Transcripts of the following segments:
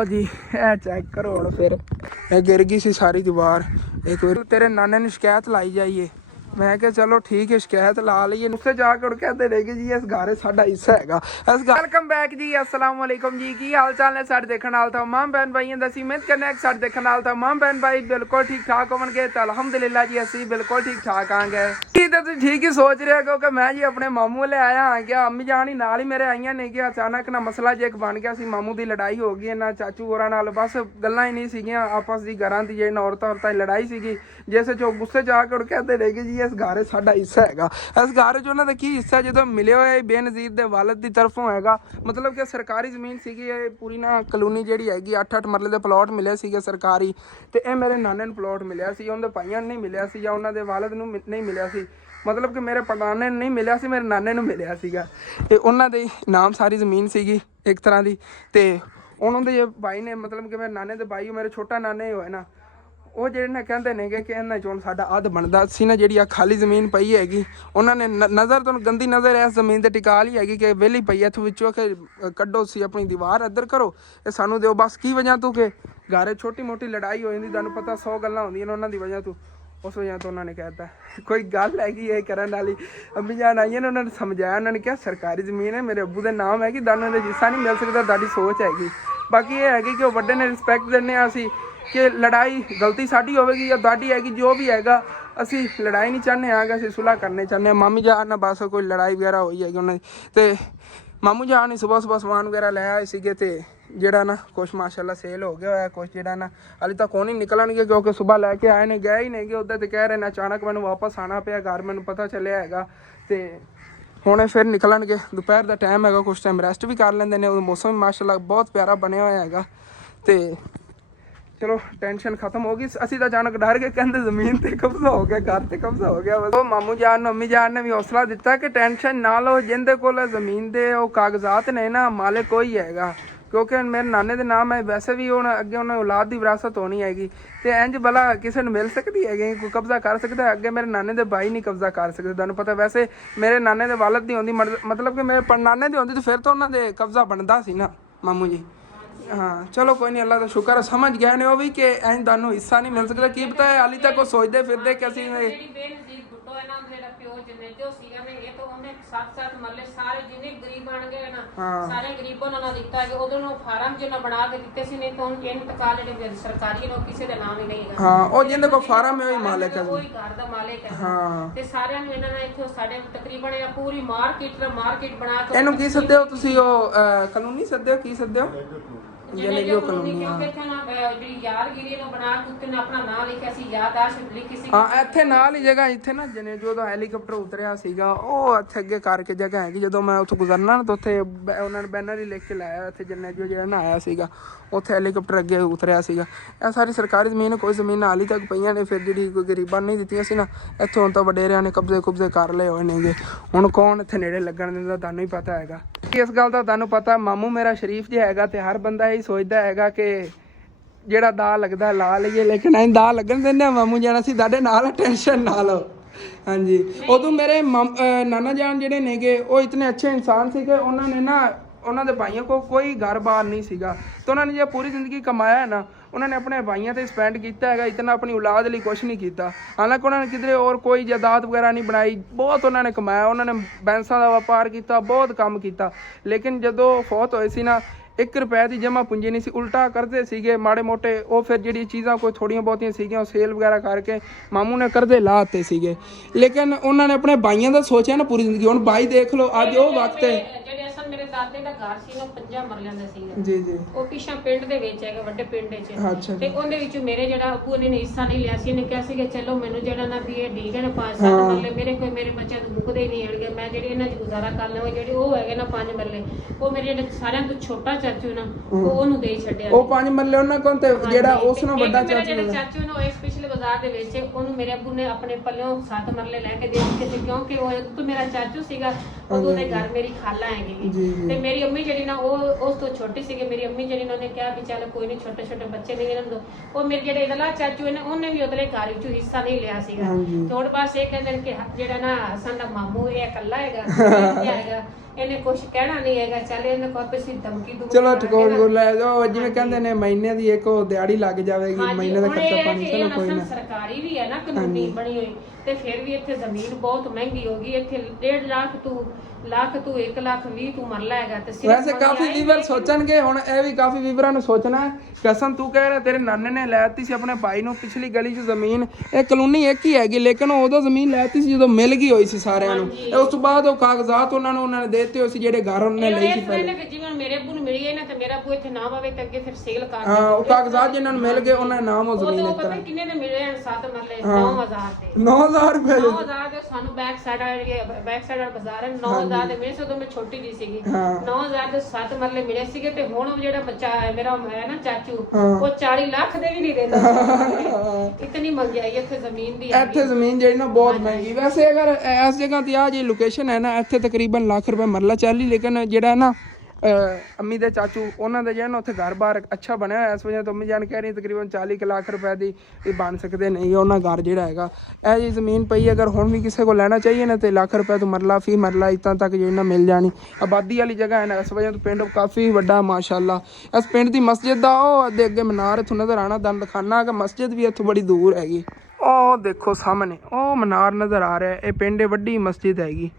ਲਓ ਜੀ ਇਹ ਚੈੱਕ ਕਰੋ ਹੁਣ ਫਿਰ ਇਹ ਗਿਰ ਗਈ ਸੀ ਸਾਰੀ ਦੀਵਾਰ। ਇੱਕ ਵਾਰ ਤੇਰੇ ਨਾਨੇ ਨੂੰ ਸ਼ਿਕਾਇਤ ਲਾਈ ਜਾਈਏ। मैं क्या चलो ठीक है शिकायत ला लीए उससे जाकर कहते रहेगी जी इस गारे साडा हिस्सा हैगा। वेलकम बैक जी अस्सलाम वालेकुम जी की हाल चाल ने साडे देखण वाल तमाम बहन भाइयों दा सी उम्मीद करने साडे देखण वाल तमाम बहन भाई बिल्कुल ठीक ठाक होवणगे ते अल्हम्दुलिल्लाह जी असी बिल्कुल ठीक ठाक आंगे। की ते तुसीं ठीक ही सोच रहे हो क्योंकि मैं जी अपने मामू ले आया हाँ क्या अम्मी जान ही नाल ही मेरे आईयां ने कि अचानक ना मसला जे एक बन गया सी मामू दी लड़ाई हो गई ना चाचू होरां नाल बस गल्लां ही नहीं सीगियां आपस दी घरां दी जे औरतां औरतां लड़ाई सीगी जिस चो गुस्से च आकर कहते रहेगी जी इस गारे साडा हिस्सा हैगा। इस गारे च उन्हां दा की हिस्सा जो मिले होए बेनज़ीर दे वालिद दी तरफों हैगा मतलब कि सरकारी ज़मीन सीगी पूरी ना कलोनी जिहड़ी हैगी 8-8 मरले दे प्लॉट मिले सीगे सरकारी ते ये मेरे नाने नूं प्लॉट मिलिया सी उहदे भाईयां नूं नहीं मिलिया सी या उन्हां दे वालिद नूं नहीं मिलिया सी मतलब कि मेरे पड़नाने नूं नहीं मिलिया सी मेरे नाने नूं मिलिया सीगा ते उन्हां दे नाम सारी ज़मीन सीगी एक तरह दी ते उन्हां दे भाई ने मतलब कि मेरे नाने दे भाई मेरे छोटा नाने होए ना ਉਹ ਜਿਹੜੇ ਨੇ ਕਹਿੰਦੇ ਨੇਗੇ ਕਿ ਇਹਨਾਂ ਚੋਂ ਸਾਡਾ ਅੱਧ ਬਣਦਾ ਸੀ ਨਾ ਜਿਹੜੀ ਆ ਖਾਲੀ ਜ਼ਮੀਨ ਪਈ ਹੈਗੀ ਉਹਨਾਂ ਨੇ ਨਜ਼ਰ ਤੋਂ ਗੰਦੀ ਨਜ਼ਰ ਇਸ ਜ਼ਮੀਨ ਤੇ ਟਿਕਾ ਲਈ ਹੈਗੀ ਕਿ ਵਿਹਲੀ ਪਈ ਇੱਥੋਂ ਵਿੱਚੋਂ ਕਿ ਕੱਢੋ ਸੀ ਆਪਣੀ ਦੀਵਾਰ ਇੱਧਰ ਕਰੋ ਇਹ ਸਾਨੂੰ ਦਿਓ ਬਸ ਕੀ ਵਜ੍ਹਾ ਤੋਂ ਕਿ ਘਰੇ ਛੋਟੀ ਮੋਟੀ ਲੜਾਈ ਹੋ ਜਾਂਦੀ ਤੁਹਾਨੂੰ ਪਤਾ 100 ਗੱਲਾਂ ਹੁੰਦੀਆਂ ਨੇ ਉਹਨਾਂ ਦੀ ਵਜ੍ਹਾ ਤੋਂ ਉਸ ਵਜ੍ਹਾ ਤੋਂ ਉਹਨਾਂ ਨੇ ਕਹਿਤਾ ਕੋਈ ਗੱਲ ਹੈਗੀ ਇਹ ਕਰਨ ਵਾਲੀ ਅੰਮੀ ਜਾਨ ਆਈਆਂ ਨੇ ਉਹਨਾਂ ਨੇ ਸਮਝਾਇਆ ਉਹਨਾਂ ਨੇ ਕਿਹਾ ਸਰਕਾਰੀ ਜ਼ਮੀਨ ਹੈ ਮੇਰੇ ਅੱਬੂ ਦੇ ਨਾਮ ਹੈਗੀ ਦਾਨਾਂ ਦੇ ਜਿੱਸਾ ਨਹੀਂ ਮਿਲ ਸਕਦਾ ਤੁਹਾਡੀ ਸੋਚ ਹੈਗੀ ਬਾਕੀ ਇਹ ਹੈਗੀ ਕਿ ਉਹ ਵੱਡੇ ਨੇ ਰਿਸਪੈਕਟ ਦਿੰਦੇ ਹਾਂ ਅਸੀਂ कि लड़ाई गलती साड़ी होगी या दादी हैगी जो भी हैगा असी लड़ाई नहीं चाहते हैं असी सुलह करने चाहते हैं। मामी जान ना बस कोई लड़ाई वगैरह हुई हैगी उन्होंने तो मामू जान ही सुबह सुबह समान वगैरह लै आए थे तो ਜਿਹੜਾ ਨਾ ਕੁਛ ਮਾਸ਼ਾਅੱਲਾ ਸੇਲ ਹੋ ਗਿਆ ਹੋਇਆ ਕੁਛ ਜਿਹੜਾ ਨਾ ਹਾਲੇ ਤੱਕ ਉਹ ਨਹੀਂ ਨਿਕਲਣਗੇ ਕਿਉਂਕਿ ਸਵੇਰ ਲੈ ਕੇ ਆਏ ਨੇ ਗਏ ਹੀ ਨਹੀਂਗੇ ਉੱਧਰ ਤੇ ਕਹਿ ਰਹੇ ਨੇ ਅਚਾਨਕ ਮੈਨੂੰ ਵਾਪਸ ਆਉਣਾ ਪਿਆ ਘਰ ਮੈਨੂੰ ਪਤਾ ਚੱਲਿਆ ਹੈਗਾ ਤੇ ਹੁਣ ਫਿਰ ਨਿਕਲਣਗੇ ਦੁਪਹਿਰ ਦਾ ਟਾਈਮ ਹੈਗਾ ਕੁਛ ਟਾਈਮ ਰੈਸਟ ਵੀ ਕਰ ਲੈਂਦੇ ਨੇ ਉਹ ਮੌਸਮ ਮਾਸ਼ਾਅੱਲਾ ਬਹੁਤ ਪਿਆਰਾ ਬਣਿਆ ਹੋਇਆ ਹੈਗਾ ਤੇ चलो टेंशन खत्म होगी असी तो अचानक डर के कहते जमीन ते कब्जा हो गया घर ते कब्जा हो गया वो मामू जान अम्मी जान ने भी हौसला दिता कि टेंशन ना लो जिंदे कोल जमीन दे वो कागजात ने ना मालिक कोई हैगा क्योंकि मेरे नाने दे नाम है वैसे भी हुण अगे उन्हें औलाद की विरासत होनी हैगी तो इंज भला किसी ने मिल सकती है कोई कब्जा कर सकता है अगे मेरे नाने दे भाई नहीं कब्जा कर सकते तुहानूं पता वैसे मेरे नाने दे वालिद दी होंदी मतलब कि मेरे परनाने दी होंदी तो फिर तो उन्होंने कब्जा बनता सी ना मामू जी हाँ चलो कोई नहीं अल्लाह का शुक्र है समझ गए ने वो भी कि इंज तुहानूं हिस्सा नहीं मिल सकता की पता है हाली तक वो सोचते फिरते कि असीं हाँ ਉਹ ਜਿੰਦੇ ਕੋ ਫਾਰਮ ਹੈ ਉਹ ਮਾਲਕ ਹੈ ਕੋਈ ਘਰ ਦਾ ਮਾਲਕ ਹੈ ਹਾਂ ਤੇ ਸਾਰਿਆਂ ਨੂੰ ਇਹਨਾਂ ਨੇ ਇੱਥੋਂ ਸਾਡੇ ਤਕਰੀਬਨ ਇਹ ਪੂਰੀ ਮਾਰਕੀਟ ਬਣਾ ਕੇ ਇਹਨੂੰ ਕੀ ਸੱਦੇ ਹੋ ਤੁਸੀਂ ਉਹ ਕਾਨੂੰਨੀ ਸੱਦੇ ਹੋ ਕੀ ਸੱਦੇ ਹੋ ਜਿਹਨੇ ਜੋ ਕਾਨੂੰਨੀ ਕਿਉਂਕਿ ਇੱਥੇ ਨਾ ਜਿਹੜੀ ਯਾਦਗਿਰੀ ਨੂੰ ਬਣਾ ਕੇ ਉੱਤੇ ਨਾ ਆਪਣਾ ਨਾਮ ਲਿਖਿਆ ਸੀ ਯਾਦਾਸ਼ਤ ਲਿਖੀ ਸੀ ਹਾਂ ਇੱਥੇ ਨਾਲ ਹੀ ਜਗ੍ਹਾ ਇੱਥੇ ਨਾ ਜਨੇ ਜੋ ਦਾ ਹੈਲੀਕਾਪਟਰ ਉਤਰਿਆ ਸੀਗਾ ਉਹ ਇੱਥੇ ਅੱਗੇ ਕਰਕੇ ਜਗ੍ਹਾ ਹੈਗੀ ਜਦੋਂ ਮੈਂ ਉੱਥੋਂ ਗੁਜ਼ਰਨਾ ਨਾ ਤਾਂ ਉੱਥੇ ਉਹਨਾਂ ਨੇ ਬੈਨਰ ਹੀ ਲਿਖ ਕੇ ਲਾਇਆ ਇੱਥੇ ਜਨੇ ਜੋ ਜਿਹੜਾ ਨਾ ਆਇਆ ਸੀਗਾ ਉੱਥੇ ਹੈਲੀਕਾਪਟਰ ਅੱਗੇ ਉਤਰਿਆ ਸੀਗਾ ਇਹ ਸਾਰੀ ਸਰਕਾਰੀ ਜ਼ਮੀਨ ਕੋਈ ਜ਼ਮੀਨ ਹਾਲੀ ਤੱਕ ਪਈਆਂ ਨੇ ਫਿਰ ਜਿਹੜੀ ਕੋਈ ਗਰੀਬਾਂ ਨਹੀਂ ਦਿੱਤੀਆਂ ਸੀ ਨਾ ਇੱਥੋਂ ਤਾਂ ਵਡੇਰਿਆਂ ਨੇ ਕਬਜ਼ੇ ਕਰ ਲਏ ਹੋਏ ਨੇਗੇ ਹੁਣ ਕੌਣ ਇੱਥੇ ਨੇੜੇ ਲੱਗਣ ਦਿੰਦਾ ਤੁਹਾਨੂੰ ਹੀ ਪਤਾ ਹੈਗਾ ਇਸ ਗੱਲ ਦਾ ਤੁਹਾਨੂੰ ਪਤਾ ਮਾਮੂ ਮੇਰਾ ਸ਼ਰੀਫ ਜਿਹਾ ਹੈਗਾ ਤੇ ਹਰ ਬੰਦਾ ਇਹੀ ਸੋਚਦਾ ਹੈਗਾ ਕਿ ਜਿਹੜਾ ਦਾ ਲੱਗਦਾ ਲਾ ਲਈਏ ਲੇਕਿਨ ਐਂ ਦਾ ਲੱਗਣ ਦਿੰਦੇ ਮਾਮੂ ਜਾਣਾ ਸੀ ਤੁਹਾਡੇ ਨਾਲ ਟੈਨਸ਼ਨ ਨਾ ਲਓ ਹਾਂਜੀ ਉਦੋਂ ਮੇਰੇ ਨਾਨਾ ਜਾਨ ਜਿਹੜੇ ਨੇਗੇ ਉਹ ਇਤਨੇ ਅੱਛੇ ਇਨਸਾਨ ਸੀਗੇ ਉਹਨਾਂ ਨੇ ਨਾ ਉਹਨਾਂ ਦੇ ਭਾਈਆਂ ਕੋਲ ਕੋਈ ਘਰ-ਬਾਰ ਨਹੀਂ ਸੀਗਾ ਤੇ ਉਹਨਾਂ ਨੇ ਜੇ ਪੂਰੀ ਜ਼ਿੰਦਗੀ ਕਮਾਇਆ ਹੈ ਨਾ ਉਹਨਾਂ ਨੇ ਆਪਣੇ ਭਾਈਆਂ ਤੇ ਸਪੈਂਡ ਕੀਤਾ ਹੈਗਾ ਇਤਨਾ ਆਪਣੀ ਔਲਾਦ ਲਈ ਕੁਛ ਨਹੀਂ ਕੀਤਾ ਹਾਲਾਂਕਿ ਉਹਨਾਂ ਨੇ ਕਿਧਰੇ ਹੋਰ ਕੋਈ ਜਾਇਦਾਦ ਵਗੈਰਾ ਨਹੀਂ ਬਣਾਈ ਬਹੁਤ ਉਹਨਾਂ ਨੇ ਕਮਾਇਆ ਉਹਨਾਂ ਨੇ ਬੈਂਸਾਂ ਦਾ ਵਪਾਰ ਕੀਤਾ ਬਹੁਤ ਕੰਮ ਕੀਤਾ ਲੇਕਿਨ ਜਦੋਂ ਫੌਤ ਹੋਏ ਸੀ ਨਾ 1 ਰੁਪਏ ਦੀ ਜਮ੍ਹਾਂ ਪੂੰਜੀ ਨਹੀਂ ਸੀ ਉਲਟਾ ਕਰਦੇ ਸੀਗੇ ਮਾੜੇ ਮੋਟੇ ਉਹ ਫਿਰ ਜਿਹੜੀ ਚੀਜ਼ਾਂ ਕੋਈ ਥੋੜੀਆਂ ਬਹੁਤੀਆਂ ਸੀਗੀਆਂ ਉਹ ਸੇਲ ਵਗੈਰਾ ਕਰਕੇ ਮਾਮੂ ਨੇ ਕਰਜ਼ੇ ਲਾ ਦਿੱਤੇ ਸੀਗੇ ਲੇਕਿਨ ਉਹਨਾਂ ਨੇ ਆਪਣੇ ਭਾਈਆਂ ਦਾ ਸੋਚਿਆ ਨਾ ਪੂਰੀ ਜ਼ਿੰਦਗੀ ਹੁਣ ਭਾਈ ਦੇਖ ਲਓ ਅੱਜ ਉਹ ਵਕਤ ਹੈ ਮੇਰੇ ਦਾਦੇ ਦਾ ਘਰ ਸੀ ਉਹ 5 ਮਰਲਿਆਂ ਦਾ ਸੀਗਾ ਜੀ ਜੀ ਉਹ ਪਿਛਾ ਪਿੰਡ ਦੇ ਵਿੱਚ ਹੈਗਾ ਵੱਡੇ ਪਿੰਡ ਵਿੱਚ ਤੇ ਉਹਦੇ ਵਿੱਚ ਮੇਰੇ ਜਿਹੜਾ ਅੱਬੂ ਨੇ ਹਿੱਸਾ ਨਹੀਂ ਲਿਆ ਸੀ ਇਹਨੇ ਕਿਹਾ ਸੀ ਕਿ ਚਲੋ ਮੈਨੂੰ ਜਿਹੜਾ ਨਾ ਵੀ ਇਹ ਢੀਕ ਹੈ ਨਾ 5-7 ਮਰਲੇ ਮੇਰੇ ਬੱਚਿਆਂ ਨੂੰ ਮੁੱਕਦੇ ਨਹੀਂ ਹੈਗੇ ਮੈਂ ਜਿਹੜੇ ਇਹਨਾਂ 'ਚ ਗੁਜ਼ਾਰਾ ਕਰ ਲਵਾਂ ਜਿਹੜੇ ਉਹ ਹੈਗੇ ਨਾ 5 ਮਰਲੇ ਉਹ ਮੇਰੇ ਜਿਹੜੇ ਸਾਰਿਆਂ ਤੋਂ ਛੋਟਾ ਚਾਚੂ ਨਾ ਉਹਨੂੰ ਦੇ ਛੱਡਿਆ ਉਹ 5 ਮਰਲੇ ਉਹਨਾਂ ਕੋਲ ਤੇ ਜਿਹੜਾ ਉਸ ਨੂੰ ਵੱਡਾ ਚਾਚੂ ਨਾ ਇਸ ਪਿਛਲੇ ਬਾਜ਼ਾਰ ਦੇ ਵਿੱਚ ਉਹਨੂੰ ਮੇਰੇ ਅੱਬੂ ਨੇ ਆਪਣੇ ਪੱਲਿਓਂ 7 ਮਰਲੇ ਲੈ ਕੇ ਦੇ ਦਿੱਤੇ ਸੀ ਕਿਉਂਕਿ ਉਹ ਤੋਂ ਮੇਰਾ ਚਾਚੂ ਸੀਗਾ ਉਦੋਂ ਦੇ ਘਰ ਮੇਰੀ ਖਾਲਾ ਹੈਗੀ ਤੇ ਮੇਰੀ ਅੰਮੀ ਜਿਹੜੀ ਨਾ ਉਹ ਉਸ ਤੋਂ ਛੋਟੀ ਸੀਗੀ ਮੇਰੀ ਅੰਮੀ ਜਿਹੜੀ ਨੇ ਉਹਨੇ ਕਿਹਾ ਵੀ ਚੱਲ ਕੋਈ ਨਹੀਂ ਛੋਟੇ ਬੱਚੇ ਨੇ ਇਹਨਾਂ ਨੂੰ ਉਹ ਮੇਰੇ ਜਿਹੜੇ ਇਦਲਾ ਚਾਚੂ ਨੇ ਉਹਨੇ ਵੀ ਉਹਦੇ ਘਰ ਵਿੱਚੋਂ ਹਿੱਸਾ ਨਹੀਂ ਲਿਆ ਸੀਗਾ ਤੇ ਹੁਣ ਬਸ ਇਹ ਕਹਿੰਦੇ ਨੇ ਕਿ ਜਿਹੜਾ ਨਾ ਹਸਨ ਦਾ ਮਾਮੂ ਇਹ ਇਕੱਲਾ ਹੈਗਾ ਇਹਨੇ ਕੁਝ ਕਹਿਣਾ ਨਹੀਂ ਹੈਗਾ। ਚੱਲ ਇਹਨੇ ਕੋਈ ਆਪਣੀ ਧਮਕੀ ਦੂ ਚਲੋ ਠਕੋਰ ਕੋ ਲੈ ਜਾਓ, ਜਿਵੇਂ ਕਹਿੰਦੇ ਨੇ ਮਹੀਨੇ ਦੀ ਇੱਕ ਉਹ ਦਿਹਾੜੀ ਲੱਗ ਜਾਵੇਗੀ, ਮਹੀਨੇ ਦਾ ਖਰਚਾ ਪਾਣੀ। ਚਲੋ ਕੋਈ ਨਾ, ਸਰਕਾਰੀ ਵੀ ਹੈ ਨਾ ਕਾਨੂੰਨੀ ਬਣੀ ਹੋਈ, ਤੇ ਫਿਰ ਵੀ ਇੱਥੇ ਜ਼ਮੀਨ ਬਹੁਤ ਮਹਿੰਗੀ ਹੋ ਗਈ। ਇੱਥੇ 1.5 ਲੱਖ ਤੂੰ 1 ਲੱਖ 20 ਤੂੰ ਮਰ ਲਾਏਗਾ। ਤੇ ਵੈਸੇ ਕਾਫੀ ਵੀਵਰ ਸੋਚਣਗੇ ਹੁਣ, ਇਹ ਵੀ ਕਾਫੀ ਵੀਵਰਾਂ ਨੂੰ ਸੋਚਣਾ ਹੈ। ਕਸਮ ਤੂੰ ਕਹਿ ਰਿਹਾ ਤੇਰੇ ਨਾਨੇ ਨੇ ਲੈਤੀ ਸੀ ਆਪਣੇ ਭਾਈ ਨੂੰ ਪਿਛਲੀ ਗਲੀ 'ਚ ਜ਼ਮੀਨ, ਇਹ ਕਲੋਨੀ ਇੱਕ ਹੀ ਹੈਗੀ, ਲੇਕਿਨ ਉਦੋਂ ਜ਼ਮੀਨ ਲੈਤੀ ਸੀ ਜਦੋਂ ਮਿਲ ਗਈ ਹੋਈ ਸੀ ਸਾਰਿਆਂ ਨੂੰ। ਉਸ ਤੋਂ ਬਾਅਦ ਉਹ ਕਾਗਜ਼ਾਤ ਉਹਨਾਂ ਨੇ ਦੇਤੇ ਹੋਏ ਸੀ ਜਿਹੜੇ ਘਰ ਉਹਨੇ ਲਈ ਸੀ ਪਹਿਲੇ। ਜਿਵੇਂ ਮੇਰੇ ਅੱਬੂ ਨੂੰ ਮਿਲੀ ਹੈ ਨਾ, ਤੇ ਮੇਰਾ ਅੱਬੂ ਇੱਥੇ ਨਾਮ ਆਵੇ ਤੇ ਅੱਗੇ ਫਿਰ ਸੇਲ ਕਰ ਹਾਂ, ਉਹ ਕਾਗਜ਼ਾਤ ਜਿਨ੍ਹਾਂ ਨੂੰ ਮਿਲ ਗਏ ਉਹਨਾਂ ਦੇ ਨਾਮ ਉਹ ਜ਼ਮੀਨ ਉਹ ਪਤਾ ਕਿੰਨੇ ਦੇ ਮਿਲੇ ਹਨ? 7 ਮਰਲੇ 9000 ਦੇ। 9000 ਰੁਪਏ 9000 ਦੇ ਸਾਨੂੰ ਬੈਕ ਸਾਈਡ ਬਾਜ਼ਾਰ ਹੈ 9000 ਦੇ ਮਿਲੇ ਸੀ। ਉਦੋਂ ਮੈਂ ਛੋਟੀ ਜੀ ਸੀਗੀ। 9000 ਦੇ 7 ਮਰਲੇ ਮਿਲੇ ਸੀਗੇ। ਤੇ ਹੁਣ ਜਿਹੜਾ ਬੱਚਾ ਹੈ ਮੇਰਾ ਹੈ ਨਾ ਚਾਚੂ, ਉਹ 40 ਲੱਖ ਦੇ ਵੀ ਨਹੀਂ ਦਿੰਦਾ। ਇਤਨੀ ਮਹਿੰਗਾਈ ਇੱਥੇ ਜ਼ਮੀਨ ਦੀ ਹੈ। ਇੱਥੇ ਜ਼ਮੀਨ ਜਿਹੜੀ ਨਾ ਬਹੁਤ ਮਹਿੰਗੀ। ਵੈਸੇ ਅਗਰ ਇਸ ਜਗ੍ਹਾ ਤੇ ਆ ਜੀ ਲੋਕੇਸ਼ਨ ਹੈ ਨਾ, ਇੱਥੇ ਤਕਰੀਬਨ ਲੱਖ ਰੁਪਏ ਮਰਲਾ ਚੱਲੀ, ਲੇਕਿਨ ਜਿਹੜਾ ਨਾ ਅੰਮੀ ਦੇ ਚਾਚੂ ਉਹਨਾਂ ਦਾ ਜਿਹੜਾ ਨਾ ਉੱਥੇ ਘਰ ਬਾਰ ਅੱਛਾ ਬਣਿਆ ਹੋਇਆ, ਇਸ ਵਜ੍ਹਾ ਤੋਂ ਅੰਮੀ ਜਾਨ ਕਹਿ ਰਹੀ ਤਕਰੀਬਨ 40 ਲੱਖ ਰੁਪਏ ਦੀ ਇਹ ਬਣ ਸਕਦੇ ਨਹੀਂ ਉਹਨਾਂ ਘਰ ਜਿਹੜਾ ਹੈਗਾ। ਇਹ ਜੀ ਜ਼ਮੀਨ ਪਈ ਅਗਰ ਹੁਣ ਵੀ ਕਿਸੇ ਕੋਲ ਲੈਣਾ ਚਾਹੀਏ ਨਾ, ਤੇ ਲੱਖ ਰੁਪਏ ਤੋਂ ਮਰਲਾ ਫੀ ਮਰਲਾ ਇੱਦਾਂ ਤੱਕ ਜਿਹੜੀ ਨਾ ਮਿਲ ਜਾਣੀ। ਆਬਾਦੀ ਵਾਲੀ ਜਗ੍ਹਾ ਹੈ ਨਾ, ਇਸ ਵਜ੍ਹਾ ਤੋਂ ਪਿੰਡ ਕਾਫੀ ਵੱਡਾ ਮਾਸ਼ਾਅੱਲਾ। ਇਸ ਪਿੰਡ ਦੀ ਮਸਜਿਦ ਦਾ ਉਹ ਅੱਗੇ ਮਨਾਰ ਇੱਥੋਂ ਨਜ਼ਰ ਆਉਣਾ, ਦੰਦ ਖਾਨਾ ਕਿ ਮਸਜਿਦ ਵੀ ਇੱਥੋਂ ਬੜੀ ਦੂਰ ਹੈਗੀ। ਉਹ ਦੇਖੋ ਸਾਹਮਣੇ ਉਹ ਮਨਾਰ ਨਜ਼ਰ ਆ ਰਿਹਾ, ਇਹ ਪਿੰਡ ਵੱਡੀ ਮਸਜਿਦ ਹੈਗੀ,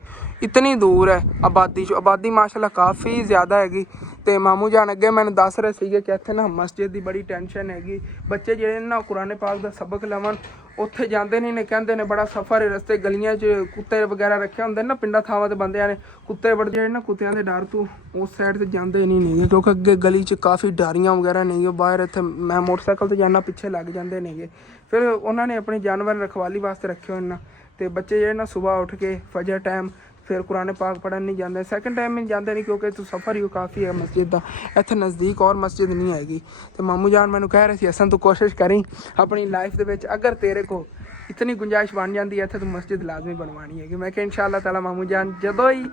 ਇਤਨੀ ਦੂਰ ਹੈ। ਆਬਾਦੀ ਮਾਸ਼ਾਅੱਲਾ ਕਾਫੀ ਜ਼ਿਆਦਾ ਹੈਗੀ। ਤੇ ਮਾਮੂ ਜਾਨ ਅੱਗੇ ਮੈਨੂੰ ਦੱਸ ਰਹੇ ਸੀਗੇ ਕਿ ਇੱਥੇ ਨਾ ਮਸਜਿਦ ਦੀ ਬੜੀ ਟੈਨਸ਼ਨ ਹੈਗੀ। ਬੱਚੇ ਜਿਹੜੇ ਨਾ ਕੁਰਾਨ ਪਾਕ ਦਾ ਸਬਕ ਲਵਣ ਉੱਥੇ ਜਾਂਦੇ ਨਹੀਂ ਨੇ, ਕਹਿੰਦੇ ਨੇ ਬੜਾ ਸਫ਼ਰ ਹੈ, ਰਸਤੇ ਗਲੀਆਂ 'ਚ ਕੁੱਤੇ ਵਗੈਰਾ ਰੱਖੇ ਹੁੰਦੇ ਨੇ ਨਾ, ਪਿੰਡਾਂ ਥਾਵਾਂ ਤੇ ਬੰਦਿਆਂ ਨੇ ਕੁੱਤੇ ਵੜ ਜਿਹੜੇ ਨਾ, ਕੁੱਤਿਆਂ ਦੇ ਡਰ ਤੋਂ ਉਸ ਸਾਈਡ ਤੇ ਜਾਂਦੇ ਨਹੀਂ ਨੇਗੇ, ਕਿਉਂਕਿ ਅੱਗੇ ਗਲੀ 'ਚ ਕਾਫੀ ਡਾਰੀਆਂ ਵਗੈਰਾ ਨੇਗੇ। ਬਾਹਰ ਇੱਥੇ ਮੈਂ ਮੋਟਰਸਾਈਕਲ ਤੇ ਜਾਣਾ ਪਿੱਛੇ ਲੱਗ ਜਾਂਦੇ ਨੇਗੇ। ਫਿਰ ਉਹਨਾਂ ਨੇ ਆਪਣੇ ਜਾਨਵਰ ਰਖਵਾਲੀ ਵਾਸਤੇ ਰੱਖੇ ਹੋਏ ਨਾ। ਤੇ ਬੱਚੇ ਜਿਹੜੇ ਨਾ ਸੁਬਾਹ ਉੱਠ ਕੇ ਫਜਰ ਟਾਈਮ ਫਿਰ ਕੁਰਾਨ ਪਾਕ ਪੜ੍ਹਨ ਨਹੀਂ ਜਾਂਦੇ, ਸੈਕਿੰਡ ਟਾਈਮ ਨਹੀਂ ਜਾਂਦੇ ਨਹੀਂ, ਕਿਉਂਕਿ ਇੱਥੋਂ ਸਫ਼ਰ ਹੀ ਕਾਫੀ ਹੈ ਮਸਜਿਦ ਦਾ। ਇੱਥੇ ਨਜ਼ਦੀਕ ਔਰ ਮਸਜਿਦ ਨਹੀਂ ਹੈਗੀ। ਤੇ ਮਾਮੂ ਜਾਨ ਮੈਨੂੰ ਕਹਿ ਰਹੇ ਸੀ ਅਸਾਂ ਤੂੰ ਕੋਸ਼ਿਸ਼ ਕਰੀ ਆਪਣੀ ਲਾਈਫ ਦੇ ਵਿੱਚ, ਅਗਰ ਤੇਰੇ ਕੋਲ ਇਤਨੀ ਗੁੰਜਾਇਸ਼ ਬਣ ਜਾਂਦੀ ਹੈ ਇੱਥੇ ਤੂੰ ਮਸਜਿਦ ਲਾਜ਼ਮੀ ਬਣਵਾਉਣੀ ਹੈਗੀ। ਮੈਂ ਕਿਹਾ ਇਨਸ਼ਾਅੱਲਾ ਤਾਲਾ ਮਾਮੂ ਜਾਨ ਜਦੋਂ ਹੀ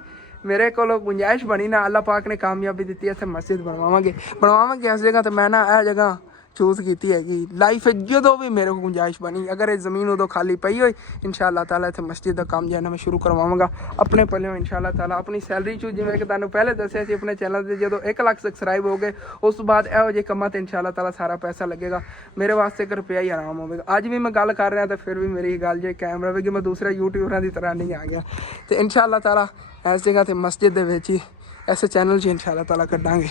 ਮੇਰੇ ਕੋਲੋਂ ਗੁੰਜਾਇਸ਼ ਬਣੀ ਨਾ, ਅੱਲਾਹ ਪਾਕ ਨੇ ਕਾਮਯਾਬੀ ਦਿੱਤੀ, ਇੱਥੇ ਮਸਜਿਦ ਬਣਵਾਵਾਂਗੇ ਇਸ ਜਗ੍ਹਾ। ਤੇ ਮੈਂ ਨਾ ਇਹ ਜਗ੍ਹਾ ਚੂਜ਼ ਕੀਤੀ ਹੈਗੀ ਲਾਈਫ ਜਦੋਂ ਵੀ ਮੇਰੇ ਕੋਲ ਗੁੰਜਾਇਸ਼ ਬਣੀ। ਅਗਰ ਇਹ ਜ਼ਮੀਨ ਉਦੋਂ ਖਾਲੀ ਪਈ ਹੋਈ ਇਨਸ਼ਾਅੱਲਾ ਤਾਲਾ ਇੱਥੇ ਮਸਜਿਦ ਦਾ ਕੰਮ ਜਿਹੜਾ ਮੈਂ ਸ਼ੁਰੂ ਕਰਵਾਵਾਂਗਾ ਆਪਣੇ ਪੱਲਿਓਂ ਇਨਸ਼ਾਅੱਲਾ ਤਾਲਾ। ਆਪਣੀ ਸੈਲਰੀ 'ਚੋਂ ਜਿਵੇਂ ਕਿ ਤੁਹਾਨੂੰ ਪਹਿਲੇ ਦੱਸਿਆ ਸੀ ਆਪਣੇ ਚੈਨਲ 'ਤੇ ਜਦੋਂ 1 ਲੱਖ ਸਬਸਕ੍ਰਾਈਬ ਹੋ ਗਏ ਉਸ ਤੋਂ ਬਾਅਦ ਇਹੋ ਜਿਹੇ ਕੰਮਾਂ 'ਤੇ ਇਨਸ਼ਾਅੱਲਾ ਤਾਲਾ ਸਾਰਾ ਪੈਸਾ ਲੱਗੇਗਾ। ਮੇਰੇ ਵਾਸਤੇ 1 ਰੁਪਇਆ ਹੀ ਆਰਾਮ ਹੋਵੇਗਾ। ਅੱਜ ਵੀ ਮੈਂ ਗੱਲ ਕਰ ਰਿਹਾ ਤਾਂ ਫਿਰ ਵੀ ਮੇਰੀ ਗੱਲ ਜੇ ਕਾਇਮ ਰਹੇਗੀ, ਮੈਂ ਦੂਸਰੇ ਯੂਟਿਊਬਰਾਂ ਦੀ ਤਰ੍ਹਾਂ ਨਹੀਂ ਆ ਗਿਆ। ਤੇ ਇਨਸ਼ਾਅੱਲਾ ਤਾਲਾ ਇਸ ਜਗ੍ਹਾ 'ਤੇ ਮਸਜਿਦ ਦੇ ਵਿੱਚ ਹੀ ਇਸ ਚੈਨਲ 'ਚ ਇਨਸ਼ਾਅੱਲਾ ਤਾਲਾ ਕੱਢਾਂਗੇ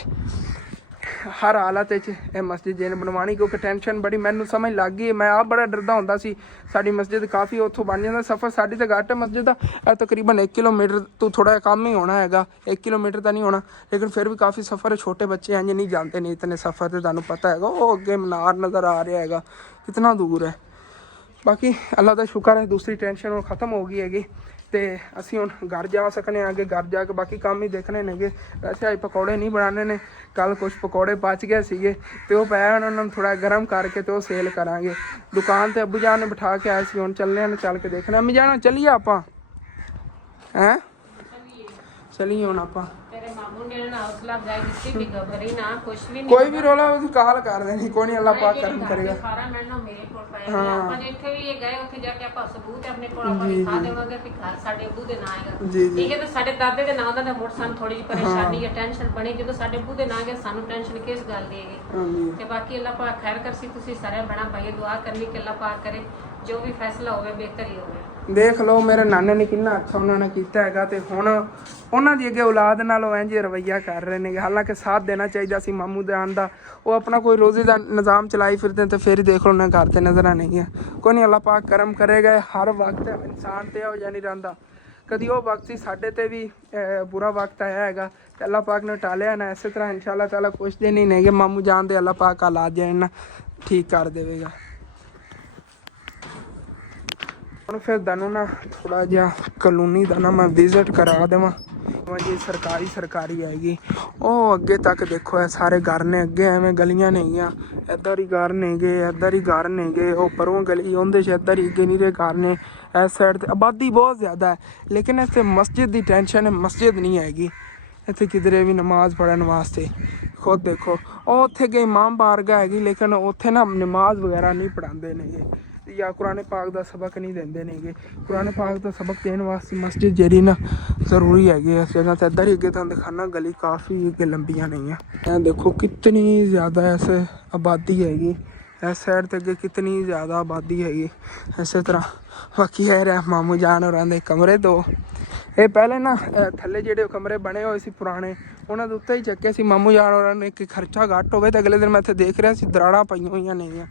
ਹਰ ਹਾਲਤ ਵਿੱਚ ਇਹ ਮਸਜਿਦ ਜਿਹਨੇ ਬਣਵਾਉਣੀ, ਕਿਉਂਕਿ ਟੈਨਸ਼ਨ ਬੜੀ ਮੈਨੂੰ ਸਮਝ ਲੱਗ ਗਈ। ਮੈਂ ਆਪ ਬੜਾ ਡਰਦਾ ਹੁੰਦਾ ਸੀ। ਸਾਡੀ ਮਸਜਿਦ ਕਾਫੀ ਉੱਥੋਂ ਬਣ ਜਾਂਦਾ ਸਫ਼ਰ, ਸਾਡੀ ਤਾਂ ਘੱਟ ਮਸਜਿਦ ਦਾ ਤਕਰੀਬਨ 1 ਕਿਲੋਮੀਟਰ ਤੋਂ ਥੋੜ੍ਹਾ ਜਿਹਾ ਕੰਮ ਹੀ ਹੋਣਾ ਹੈਗਾ, 1 ਕਿਲੋਮੀਟਰ ਤਾਂ ਨਹੀਂ ਹੋਣਾ, ਲੇਕਿਨ ਫਿਰ ਵੀ ਕਾਫੀ ਸਫ਼ਰ ਹੈ। ਛੋਟੇ ਬੱਚੇ ਇੰਝ ਨਹੀਂ ਜਾਂਦੇ ਨਹੀਂ ਇਤਨੇ ਸਫ਼ਰ, ਤੇ ਤੁਹਾਨੂੰ ਪਤਾ ਹੈਗਾ। ਉਹ ਅੱਗੇ ਮਨਾਰ ਨਜ਼ਰ ਆ ਰਿਹਾ ਹੈਗਾ ਕਿਤਨਾ ਦੂਰ ਹੈ। ਬਾਕੀ ਅੱਲਾ ਦਾ ਸ਼ੁਕਰ ਹੈ ਦੂਸਰੀ ਟੈਨਸ਼ਨ ਹੁਣ ਖ਼ਤਮ ਹੋ ਗਈ ਹੈਗੀ, ਤੇ ਅਸੀਂ ਹੁਣ ਘਰ ਜਾ ਸਕਨੇ ਹਾਂ। ਅੱਗੇ ਘਰ ਜਾ ਕੇ ਬਾਕੀ ਕੰਮ ਹੀ ਦੇਖਣੇ ਨੇਗੇ। ਵੈਸੇ ਅੱਜ ਪਕੌੜੇ ਨਹੀਂ ਬਣਾਉਣੇ ਨੇ, ਕੱਲ ਕੁਛ ਪਕੌੜੇ ਬਚ ਗਏ ਸੀਗੇ ਤੇ ਉਹ ਪਏ ਉਹਨਾਂ ਨੂੰ ਥੋੜ੍ਹਾ ਗਰਮ ਕਰਕੇ ਤੇ ਉਹ ਸੇਲ ਕਰਾਂਗੇ। ਦੁਕਾਨ ਤੇ ਅੱਬੂ ਜਾਨ ਨੇ ਬਿਠਾ ਕੇ ਆਏ ਸੀ, ਹੁਣ ਚੱਲਨੇ ਹਨ, ਚੱਲ ਕੇ ਦੇਖਣਾ। ਅੰਮੀ ਜਾਨ ਚੱਲੀਏ ਆਪਾਂ, ਹੈਂ ਚੱਲੀਏ ਹੁਣ ਆਪਾਂ। ਤੇਰੇ ਮਾਮੂ ਨੇ ਨਾ ਹੌਸਲਾ ਅਫਜ਼ਾਈ ਦਿੱਤੀ ਵੀ ਘਬਰੀ ਨਾ, ਕੁਛ ਵੀ ਨਹੀਂ, ਕੋਈ ਵੀ ਰੋਲਾ ਤੁਸੀਂ ਕਾਲ ਕਰ ਦੇਣੀ, ਕੋਈ ਨਹੀਂ ਅੱਲਾਹ ਪਾਕ ਕਰਮ ਕਰੇਗਾ। ਸਾਰਾ ਮੈਨੂੰ ਮੇਰੇ ਕੋਲ ਪਏਗਾ। ਆਪਾਂ ਜਿੱਥੇ ਵੀ ਇਹ ਗਏ ਉੱਥੇ ਜਾ ਕੇ ਆਪਾਂ ਸਬੂਤ ਆਪਣੇ ਕੋਲ ਆਪਾਂ ਦਿਖਾ ਦੇਵਾਂਗੇ ਕਿ ਘਰ ਸਾਡੇ ਅੱਬੂ ਦੇ ਨਾਂ ਹੈਗਾ। ਠੀਕ ਹੈ, ਤਾਂ ਸਾਡੇ ਦਾਦੇ ਦੇ ਨਾਂ ਦਾ ਮੁੜ ਸਾਨੂੰ ਥੋੜੀ ਜਿਹੀ ਪਰੇਸ਼ਾਨੀ ਜਾਂ ਟੈਨਸ਼ਨ ਬਣੀ, ਜਦੋਂ ਸਾਡੇ ਅੱਬੂ ਦੇ ਨਾਂ ਗਿਆ ਸਾਨੂੰ ਟੈਨਸ਼ਨ ਕਿਸ ਗੱਲ ਦੀ ਹੈਗੀ। ਤੇ ਬਾਕੀ ਅੱਲਾਹ ਪਾਕ ਖੈਰ ਕਰਸੀ, ਤੁਸੀਂ ਸਾਰੇ ਬਣਾ ਭਾਈ ਦੁਆ ਕਰਨੀ ਕਿ ਅੱਲਾਹ ਪਾਕ ਕਰੇ ਜੋ ਵੀ ਫੈਸਲਾ ਹੋਵੇ ਬਿਹਤਰ ਹੀ ਹੋਵੇ। ਦੇਖ ਲਓ ਮੇਰੇ ਨਾਨੇ ਨੇ ਕਿੰਨਾ ਅੱਛਾ ਉਹਨਾਂ ਨੇ ਕੀਤਾ ਹੈਗਾ, ਤੇ ਹੁਣ ਉਹਨਾਂ ਦੀ ਅੱਗੇ ਔਲਾਦ ਨਾਲ ਉਹ ਇੰਝ ਰਵੱਈਆ ਕਰ ਰਹੇ ਨੇ। ਹਾਲਾਂਕਿ ਸਾਥ ਦੇਣਾ ਚਾਹੀਦਾ ਸੀ ਮਾਮੂ ਜਾਨ ਦਾ, ਉਹ ਆਪਣਾ ਕੋਈ ਰੋਜ਼ੀ ਦਾ ਨਿਜ਼ਾਮ ਚਲਾਈ ਫਿਰਦੇ ਤੇ ਫਿਰ ਹੀ ਦੇਖ ਲਓ ਉਹਨਾਂ ਘਰ ਤੇ ਨਜ਼ਰ ਆਉਣਗੀਆਂ। ਕੋਈ ਨਹੀਂ ਅੱਲਾਹ ਪਾਕ ਕਰਮ ਕਰੇਗਾ। ਹਰ ਵਕਤ ਇਨਸਾਨ ਤੇ ਇਹੋ ਜਿਹਾ ਨਹੀਂ ਰਹਿੰਦਾ, ਕਦੀ ਉਹ ਵਕਤ ਸੀ ਸਾਡੇ ਤੇ ਵੀ ਬੁਰਾ ਵਕਤ ਆਇਆ ਹੈਗਾ ਤੇ ਅੱਲਾਹ ਪਾਕ ਨੇ ਟਾਲਿਆ ਨਾ। ਇਸੇ ਤਰ੍ਹਾਂ ਇਨਸ਼ਾਅੱਲਾ ਤਾਲਾ ਕੁਛ ਦਿਨ ਹੀ ਨੇਗੇ ਮਾਮੂ ਜਾਨ ਦੇ ਅੱਲਾਹ ਪਾਕ ਹਾਲਾਤ ਜਿਹੜੇ ਨਾ ਠੀਕ ਕਰ ਦੇਵੇਗਾ। ਹੁਣ ਫਿਰ ਤੁਹਾਨੂੰ ਨਾ ਥੋੜ੍ਹਾ ਜਿਹਾ ਕਲੋਨੀ ਦਾ ਨਾ ਮੈਂ ਵਿਜ਼ਿਟ ਕਰਾ ਦੇਵਾਂ। ਜੀ ਸਰਕਾਰੀ ਆਏਗੀ, ਉਹ ਅੱਗੇ ਤੱਕ ਦੇਖੋ ਇਹ ਸਾਰੇ ਘਰ ਨੇ, ਅੱਗੇ ਐਵੇਂ ਗਲੀਆਂ ਨੇਗੀਆਂ, ਇੱਧਰ ਹੀ ਘਰ ਨੇਗੇ, ਉਹ ਪਰੋਂ ਗਲੀ ਉਹਦੇ 'ਚ ਇੱਧਰ ਹੀ ਅੱਗੇ ਨੀਰੇ ਘਰ ਨੇ। ਇਸ ਸਾਈਡ 'ਤੇ ਆਬਾਦੀ ਬਹੁਤ ਜ਼ਿਆਦਾ ਹੈ, ਲੇਕਿਨ ਇੱਥੇ ਮਸਜਿਦ ਦੀ ਟੈਨਸ਼ਨ ਹੈ, ਮਸਜਿਦ ਨਹੀਂ ਹੈਗੀ ਇੱਥੇ ਕਿਧਰੇ ਵੀ ਨਮਾਜ਼ ਪੜ੍ਹਨ ਵਾਸਤੇ। ਖੁਦ ਦੇਖੋ ਉਹ ਉੱਥੇ ਗਏ ਇਮਾਮ ਬਾਰਗਾਹ ਹੈਗੀ, ਲੇਕਿਨ ਉੱਥੇ ਨਾ ਨਮਾਜ਼ ਵਗੈਰਾ ਨਹੀਂ ਪੜ੍ਹਾਉਂਦੇ ਨੇਗੇ। ਜਾਂ ਕੁਰਾਨ ਪਾਕ ਦਾ ਸਬਕ ਨਹੀਂ ਦਿੰਦੇ ਨੇਗੇ। ਕੁਰਾਨ ਪਾਕ ਦਾ ਸਬਕ ਦੇਣ ਵਾਸਤੇ ਮਸਜਿਦ ਜਿਹੜੀ ਨਾ ਜ਼ਰੂਰੀ ਹੈਗੀ। ਇਸ ਜਗ੍ਹਾ 'ਤੇ ਇੱਧਰ ਹੀ ਅੱਗੇ ਤੁਹਾਨੂੰ ਦਿਖਾਣਾ ਗਲੀ ਕਾਫੀ ਅੱਗੇ ਲੰਬੀਆਂ ਨਹੀਂ ਆ। ਇਹ ਦੇਖੋ ਕਿਤਨੀ ਜ਼ਿਆਦਾ ਇਸ ਆਬਾਦੀ ਹੈਗੀ। ਇਸ ਸਾਈਡ 'ਤੇ ਅੱਗੇ ਕਿਤਨੀ ਜ਼ਿਆਦਾ ਆਬਾਦੀ ਹੈਗੀ। ਇਸੇ ਤਰ੍ਹਾਂ ਬਾਕੀ ਇਹ ਰਿਹਾ ਮਾਮੂ ਜਾਨ ਹੋਰਾਂ ਦੇ ਕਮਰੇ ਦੋ। ਇਹ ਪਹਿਲੇ ਨਾ ਥੱਲੇ ਜਿਹੜੇ ਕਮਰੇ ਬਣੇ ਹੋਏ ਸੀ ਪੁਰਾਣੇ, ਉਹਨਾਂ ਦੇ ਉੱਤੇ ਹੀ ਚੱਕੇ ਸੀ ਮਾਮੂ ਜਾਨ ਹੋਰਾਂ ਨੇ ਕਿ ਖਰਚਾ ਘੱਟ ਹੋਵੇ। ਤੇ ਅਗਲੇ ਦਿਨ ਮੈਂ ਇੱਥੇ ਦੇਖ ਰਿਹਾ ਸੀ ਦਰਾੜਾਂ ਪਈਆਂ ਹੋਈਆਂ ਨੇਗੀਆਂ।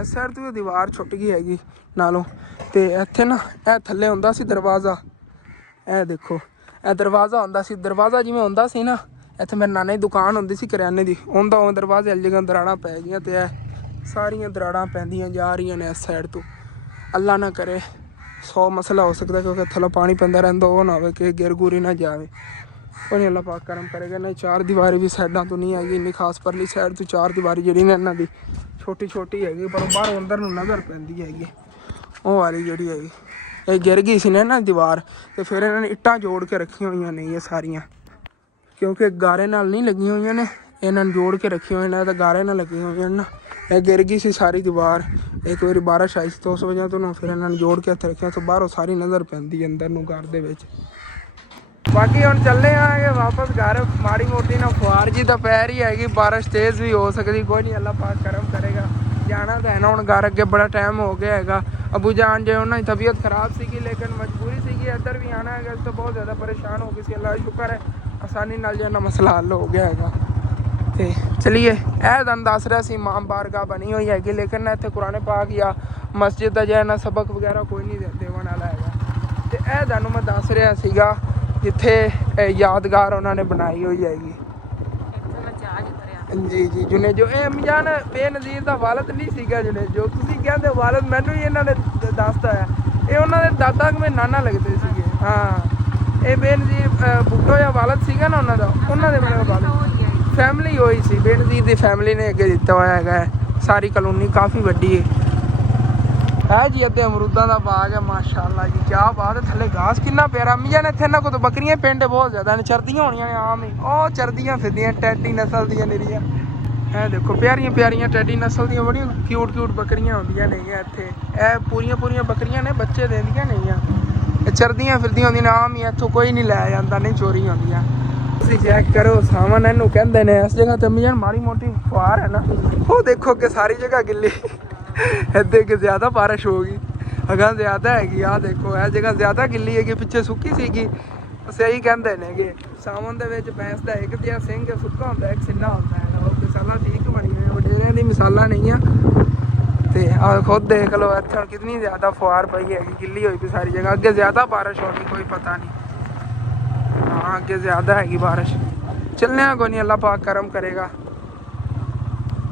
ਇਸ ਸਾਈਡ ਤੋਂ ਦੀਵਾਰ ਛੁੱਟ ਗਈ ਹੈਗੀ ਨਾਲੋਂ। ਅਤੇ ਇੱਥੇ ਨਾ ਇਹ ਥੱਲੇ ਹੁੰਦਾ ਸੀ ਦਰਵਾਜ਼ਾ। ਇਹ ਦੇਖੋ ਇਹ ਦਰਵਾਜ਼ਾ ਹੁੰਦਾ ਸੀ। ਦਰਵਾਜ਼ਾ ਜਿਵੇਂ ਹੁੰਦਾ ਸੀ ਨਾ, ਇੱਥੇ ਮੇਰੇ ਨਾਨੇ ਦੀ ਦੁਕਾਨ ਹੁੰਦੀ ਸੀ ਕਰਿਆਨੇ ਦੀ, ਉਹਦਾ ਉਹ ਦਰਵਾਜ਼ੇ ਵਾਲੀ ਜਗ੍ਹਾ ਦਰਾੜਾਂ ਪੈ ਗਈਆਂ। ਅਤੇ ਇਹ ਸਾਰੀਆਂ ਦਰਾੜਾਂ ਪੈਂਦੀਆਂ ਜਾ ਰਹੀਆਂ ਨੇ ਇਸ ਸਾਈਡ ਤੋਂ। ਅੱਲਾ ਨਾ ਕਰੇ 100 ਮਸਲਾ ਹੋ ਸਕਦਾ, ਕਿਉਂਕਿ ਥੱਲੋਂ ਪਾਣੀ ਪੈਂਦਾ ਰਹਿੰਦਾ, ਉਹ ਨਾ ਹੋਵੇ ਕਿ ਗਿਰ ਗੁਰ ਹੀ ਨਾ ਜਾਵੇ। ਉਹ ਨਹੀਂ ਅੱਲਾ ਪਾਕ ਕਰਮ ਕਰੇਗਾ। ਨਹੀਂ ਚਾਰ ਦੀਵਾਰੀ ਵੀ ਸਾਈਡਾਂ ਤੋਂ ਨਹੀਂ ਹੈਗੀ ਇੰਨੀ ਖਾਸ, ਪਰਲੀ ਸਾਈਡ ਤੋਂ ਚਾਰ ਦੀਵਾਰੀ ਜਿਹੜੀ ਨੇ ਇਹਨਾਂ ਦੀ ਛੋਟੀ ਛੋਟੀ ਹੈਗੀ, ਪਰ ਬਾਹਰੋਂ ਅੰਦਰ ਨੂੰ ਨਜ਼ਰ ਪੈਂਦੀ ਹੈਗੀ। ਉਹ ਵਾਲੀ ਜਿਹੜੀ ਹੈਗੀ ਇਹ ਗਿਰ ਗਈ ਸੀ ਨਾ ਇਹਨਾਂ ਦੀ ਦੀਵਾਰ, ਅਤੇ ਫਿਰ ਇਹਨਾਂ ਨੇ ਇੱਟਾਂ ਜੋੜ ਕੇ ਰੱਖੀਆਂ ਹੋਈਆਂ ਨੇ ਇਹ ਸਾਰੀਆਂ, ਕਿਉਂਕਿ ਗਾਰੇ ਨਾਲ ਨਹੀਂ ਲੱਗੀਆਂ ਹੋਈਆਂ ਨੇ, ਇਹਨਾਂ ਨੂੰ ਜੋੜ ਕੇ ਰੱਖੀਆਂ ਹੋਈਆਂ ਨੇ। ਤਾਂ ਗਾਰੇ ਨਾਲ ਲੱਗੀਆਂ ਹੋਈਆਂ ਨੇ ਨਾ, ਇਹ ਗਿਰ ਗਈ ਸੀ ਸਾਰੀ ਦੀਵਾਰ। ਇੱਕ ਵਾਰੀ ਬਾਰਿਸ਼ ਆਈ ਸੀ ਤਾਂ ਉਸ ਵਜ੍ਹਾ ਤੋਂ ਨਾ ਫਿਰ ਇਹਨਾਂ ਨੇ ਜੋੜ ਕੇ ਹੱਥ ਰੱਖਿਆ, ਤਾਂ ਬਾਹਰੋਂ ਸਾਰੀ ਨਜ਼ਰ ਪੈਂਦੀ ਅੰਦਰ ਨੂੰ ਘਰ ਦੇ ਵਿੱਚ। ਬਾਕੀ ਹੁਣ ਚੱਲੇ ਆਂਗੇ ਵਾਪਸ ਘਰ। ਮਾੜੀ ਮੋਟੀ ਨਾ ਫੁਹਾਰ ਜੀ ਤਾਂ ਪੈ ਰਹੀ ਹੈਗੀ, ਬਾਰਿਸ਼ ਤੇਜ਼ ਵੀ ਹੋ ਸਕਦੀ, ਕੋਈ ਨਹੀਂ ਅੱਲਾ ਪਾਕ ਕਰਮ ਕਰੇਗਾ। ਜਾਣਾ ਤਾਂ ਹੈ ਨਾ ਹੁਣ ਘਰ, ਅੱਗੇ ਬੜਾ ਟਾਈਮ ਹੋ ਗਿਆ ਹੈਗਾ। ਅਬੂ ਜਾਨ ਜੇ ਉਹਨਾਂ ਦੀ ਤਬੀਅਤ ਖਰਾਬ ਸੀਗੀ, ਲੇਕਿਨ ਮਜਬੂਰੀ ਸੀਗੀ ਇੱਧਰ ਵੀ ਆਉਣਾ ਹੈਗਾ। ਇਸ ਤੋਂ ਬਹੁਤ ਜ਼ਿਆਦਾ ਪਰੇਸ਼ਾਨ ਹੋ ਗਈ ਸੀ। ਅੱਲਾ ਸ਼ੁਕਰ ਹੈ ਆਸਾਨੀ ਨਾਲ ਜੋ ਨਾ ਮਸਲਾ ਹੱਲ ਹੋ ਗਿਆ ਹੈਗਾ। ਅਤੇ ਚਲੀਏ ਇਹ ਤੁਹਾਨੂੰ ਦੱਸ ਰਿਹਾ ਸੀ ਇਮਾਮ ਬਾਰਗਾਹ ਬਣੀ ਹੋਈ ਹੈਗੀ, ਲੇਕਿਨ ਇੱਥੇ ਕੁਰਾਨ ਪਾਕ ਜਾਂ ਮਸਜਿਦ ਦਾ ਜਿਹੜਾ ਨਾ ਸਬਕ ਵਗੈਰਾ ਕੋਈ ਨਹੀਂ ਦੇਣ ਵਾਲਾ ਹੈਗਾ। ਅਤੇ ਇਹ ਤੁਹਾਨੂੰ ਮੈਂ ਦੱਸ ਰਿਹਾ ਸੀਗਾ ਜਿੱਥੇ ਯਾਦਗਾਰ ਉਹਨਾਂ ਨੇ ਬਣਾਈ ਹੋਈ ਹੈਗੀ। ਜੀ ਜੀ ਜੁਨੇ ਜੋ ਇਹ ਅਮੀਜਾਨ ਬੇਨਜ਼ੀਰ ਦਾ ਵਾਲਦ ਨਹੀਂ ਸੀਗਾ। ਜੁਨੇ ਜੋ ਤੁਸੀਂ ਕਹਿੰਦੇ ਵਾਲਦ, ਮੈਨੂੰ ਹੀ ਇਹਨਾਂ ਨੇ ਦੱਸਦਾ ਹੈ ਇਹ ਉਹਨਾਂ ਦੇ ਦਾਦਾ ਕਿਵੇਂ ਨਾਨਾ ਲੱਗਦੇ ਸੀਗੇ। ਹਾਂ ਇਹ ਬੇਨਜ਼ੀਰ ਬੁੱਟੋ ਜਾਂ ਵਾਲਦ ਸੀਗਾ ਨਾ ਉਹਨਾਂ ਦਾ, ਉਹਨਾਂ ਦੇ ਬਣੇ ਵਾਲਦ ਫੈਮਿਲੀ ਹੋਈ ਸੀ। ਬੇਨਜ਼ੀਰ ਦੀ ਫੈਮਿਲੀ ਨੇ ਅੱਗੇ ਦਿੱਤਾ ਹੋਇਆ ਹੈਗਾ। ਸਾਰੀ ਕਲੋਨੀ ਕਾਫੀ ਵੱਡੀ ਹੈ ਜੀ। ਅੱਧੇ ਅਮਰੂਦਾਂ ਦਾ ਬਾਗ ਹੈ ਮਾਸ਼ਾਅੱਲਾ ਜੀ, ਕਿਆ ਬਾਤ ਹੈ। ਥੱਲੇ ਘਾਸ ਕਿੰਨਾ ਪਿਆਰਾ। ਅਮੀਆਂ ਨੇ ਇੱਥੇ ਇਹਨਾਂ ਕੋਲ ਬੱਕਰੀਆਂ ਪਿੰਡ ਬਹੁਤ ਜ਼ਿਆਦਾ ਨੇ, ਚਰਦੀਆਂ ਹੋਣੀਆਂ ਨੇ ਆਮ ਹੀ, ਉਹ ਚਰਦੀਆਂ ਫਿਰਦੀਆਂ ਟੈਡੀ ਨਸਲ ਦੀਆਂ ਨਿਰੀਆਂ। ਇਹ ਦੇਖੋ ਪਿਆਰੀਆਂ ਪਿਆਰੀਆਂ ਟੈਡੀ ਨਸਲ ਦੀਆਂ ਬੜੀਆਂ ਕਿਊਟ ਕਿਊਟ ਬੱਕਰੀਆਂ ਹੁੰਦੀਆਂ ਨੇਗੀਆਂ ਇੱਥੇ। ਇਹ ਪੂਰੀਆਂ ਪੂਰੀਆਂ ਬੱਕਰੀਆਂ ਨੇ, ਬੱਚੇ ਦਿੰਦੀਆਂ ਨੇਗੀਆਂ। ਇਹ ਚਰਦੀਆਂ ਫਿਰਦੀਆਂ ਹੁੰਦੀਆਂ ਨੇ ਆਮ ਹੀ, ਇੱਥੋਂ ਕੋਈ ਨਹੀਂ ਲੈ ਜਾਂਦਾ, ਨਹੀਂ ਚੋਰੀ ਹੁੰਦੀਆਂ। ਤੁਸੀਂ ਚੈੱਕ ਕਰੋ ਸਾਮਾਨ ਇਹਨੂੰ ਕਹਿੰਦੇ ਨੇ। ਇਸ ਜਗ੍ਹਾ ਤੇ ਅਮੀਆਂ ਮਾੜੀ ਮੋਟੀ ਫੁਹਾਰ ਹੈ ਨਾ, ਉਹ ਦੇਖੋ ਕਿ ਸਾਰੀ ਜਗ੍ਹਾ ਗਿੱਲੀ। ਇੱਥੇ ਕਿ ਜ਼ਿਆਦਾ ਬਾਰਿਸ਼ ਹੋ ਗਈ, ਅਗਾਂ ਜ਼ਿਆਦਾ ਹੈਗੀ। ਆਹ ਦੇਖੋ ਇਹ ਜਗ੍ਹਾ ਜ਼ਿਆਦਾ ਗਿੱਲੀ ਹੈਗੀ, ਪਿੱਛੇ ਸੁੱਕੀ ਸੀਗੀ। ਸਹੀ ਕਹਿੰਦੇ ਨੇਗੇ ਸਾਵਣ ਦੇ ਵਿੱਚ ਭੈਂਸ ਦਾ ਇੱਕ ਜਿਹਾ ਸਿੰਘ ਸੁੱਕਾ ਹੁੰਦਾ, ਇੱਕ ਸਿੰਨਾ ਹੁੰਦਾ ਹੈ। ਉਹ ਮਿਸਾਲਾਂ ਠੀਕ ਬਣੀ ਹੋਈਆਂ, ਵਡੇਰਿਆਂ ਦੀ ਮਿਸਾਲਾਂ ਨਹੀਂ ਆ। ਅਤੇ ਆਹ ਖੁਦ ਦੇਖ ਲਓ ਇੱਥੇ ਹੁਣ ਕਿਤਨੀ ਜ਼ਿਆਦਾ ਫੁਹਾਰ ਪਈ ਹੈਗੀ, ਗਿੱਲੀ ਹੋਈ ਪਈ ਸਾਰੀ ਜਗ੍ਹਾ। ਅੱਗੇ ਜ਼ਿਆਦਾ ਬਾਰਿਸ਼ ਹੋਣੀ ਕੋਈ ਪਤਾ ਨਹੀਂ। ਹਾਂ ਅੱਗੇ ਜ਼ਿਆਦਾ ਹੈਗੀ ਬਾਰਿਸ਼। ਚੱਲਣੇ ਆ ਕੋਈ ਨਹੀਂ, ਅੱਲਾ ਪਾਕ ਕਰਮ ਕਰੇਗਾ।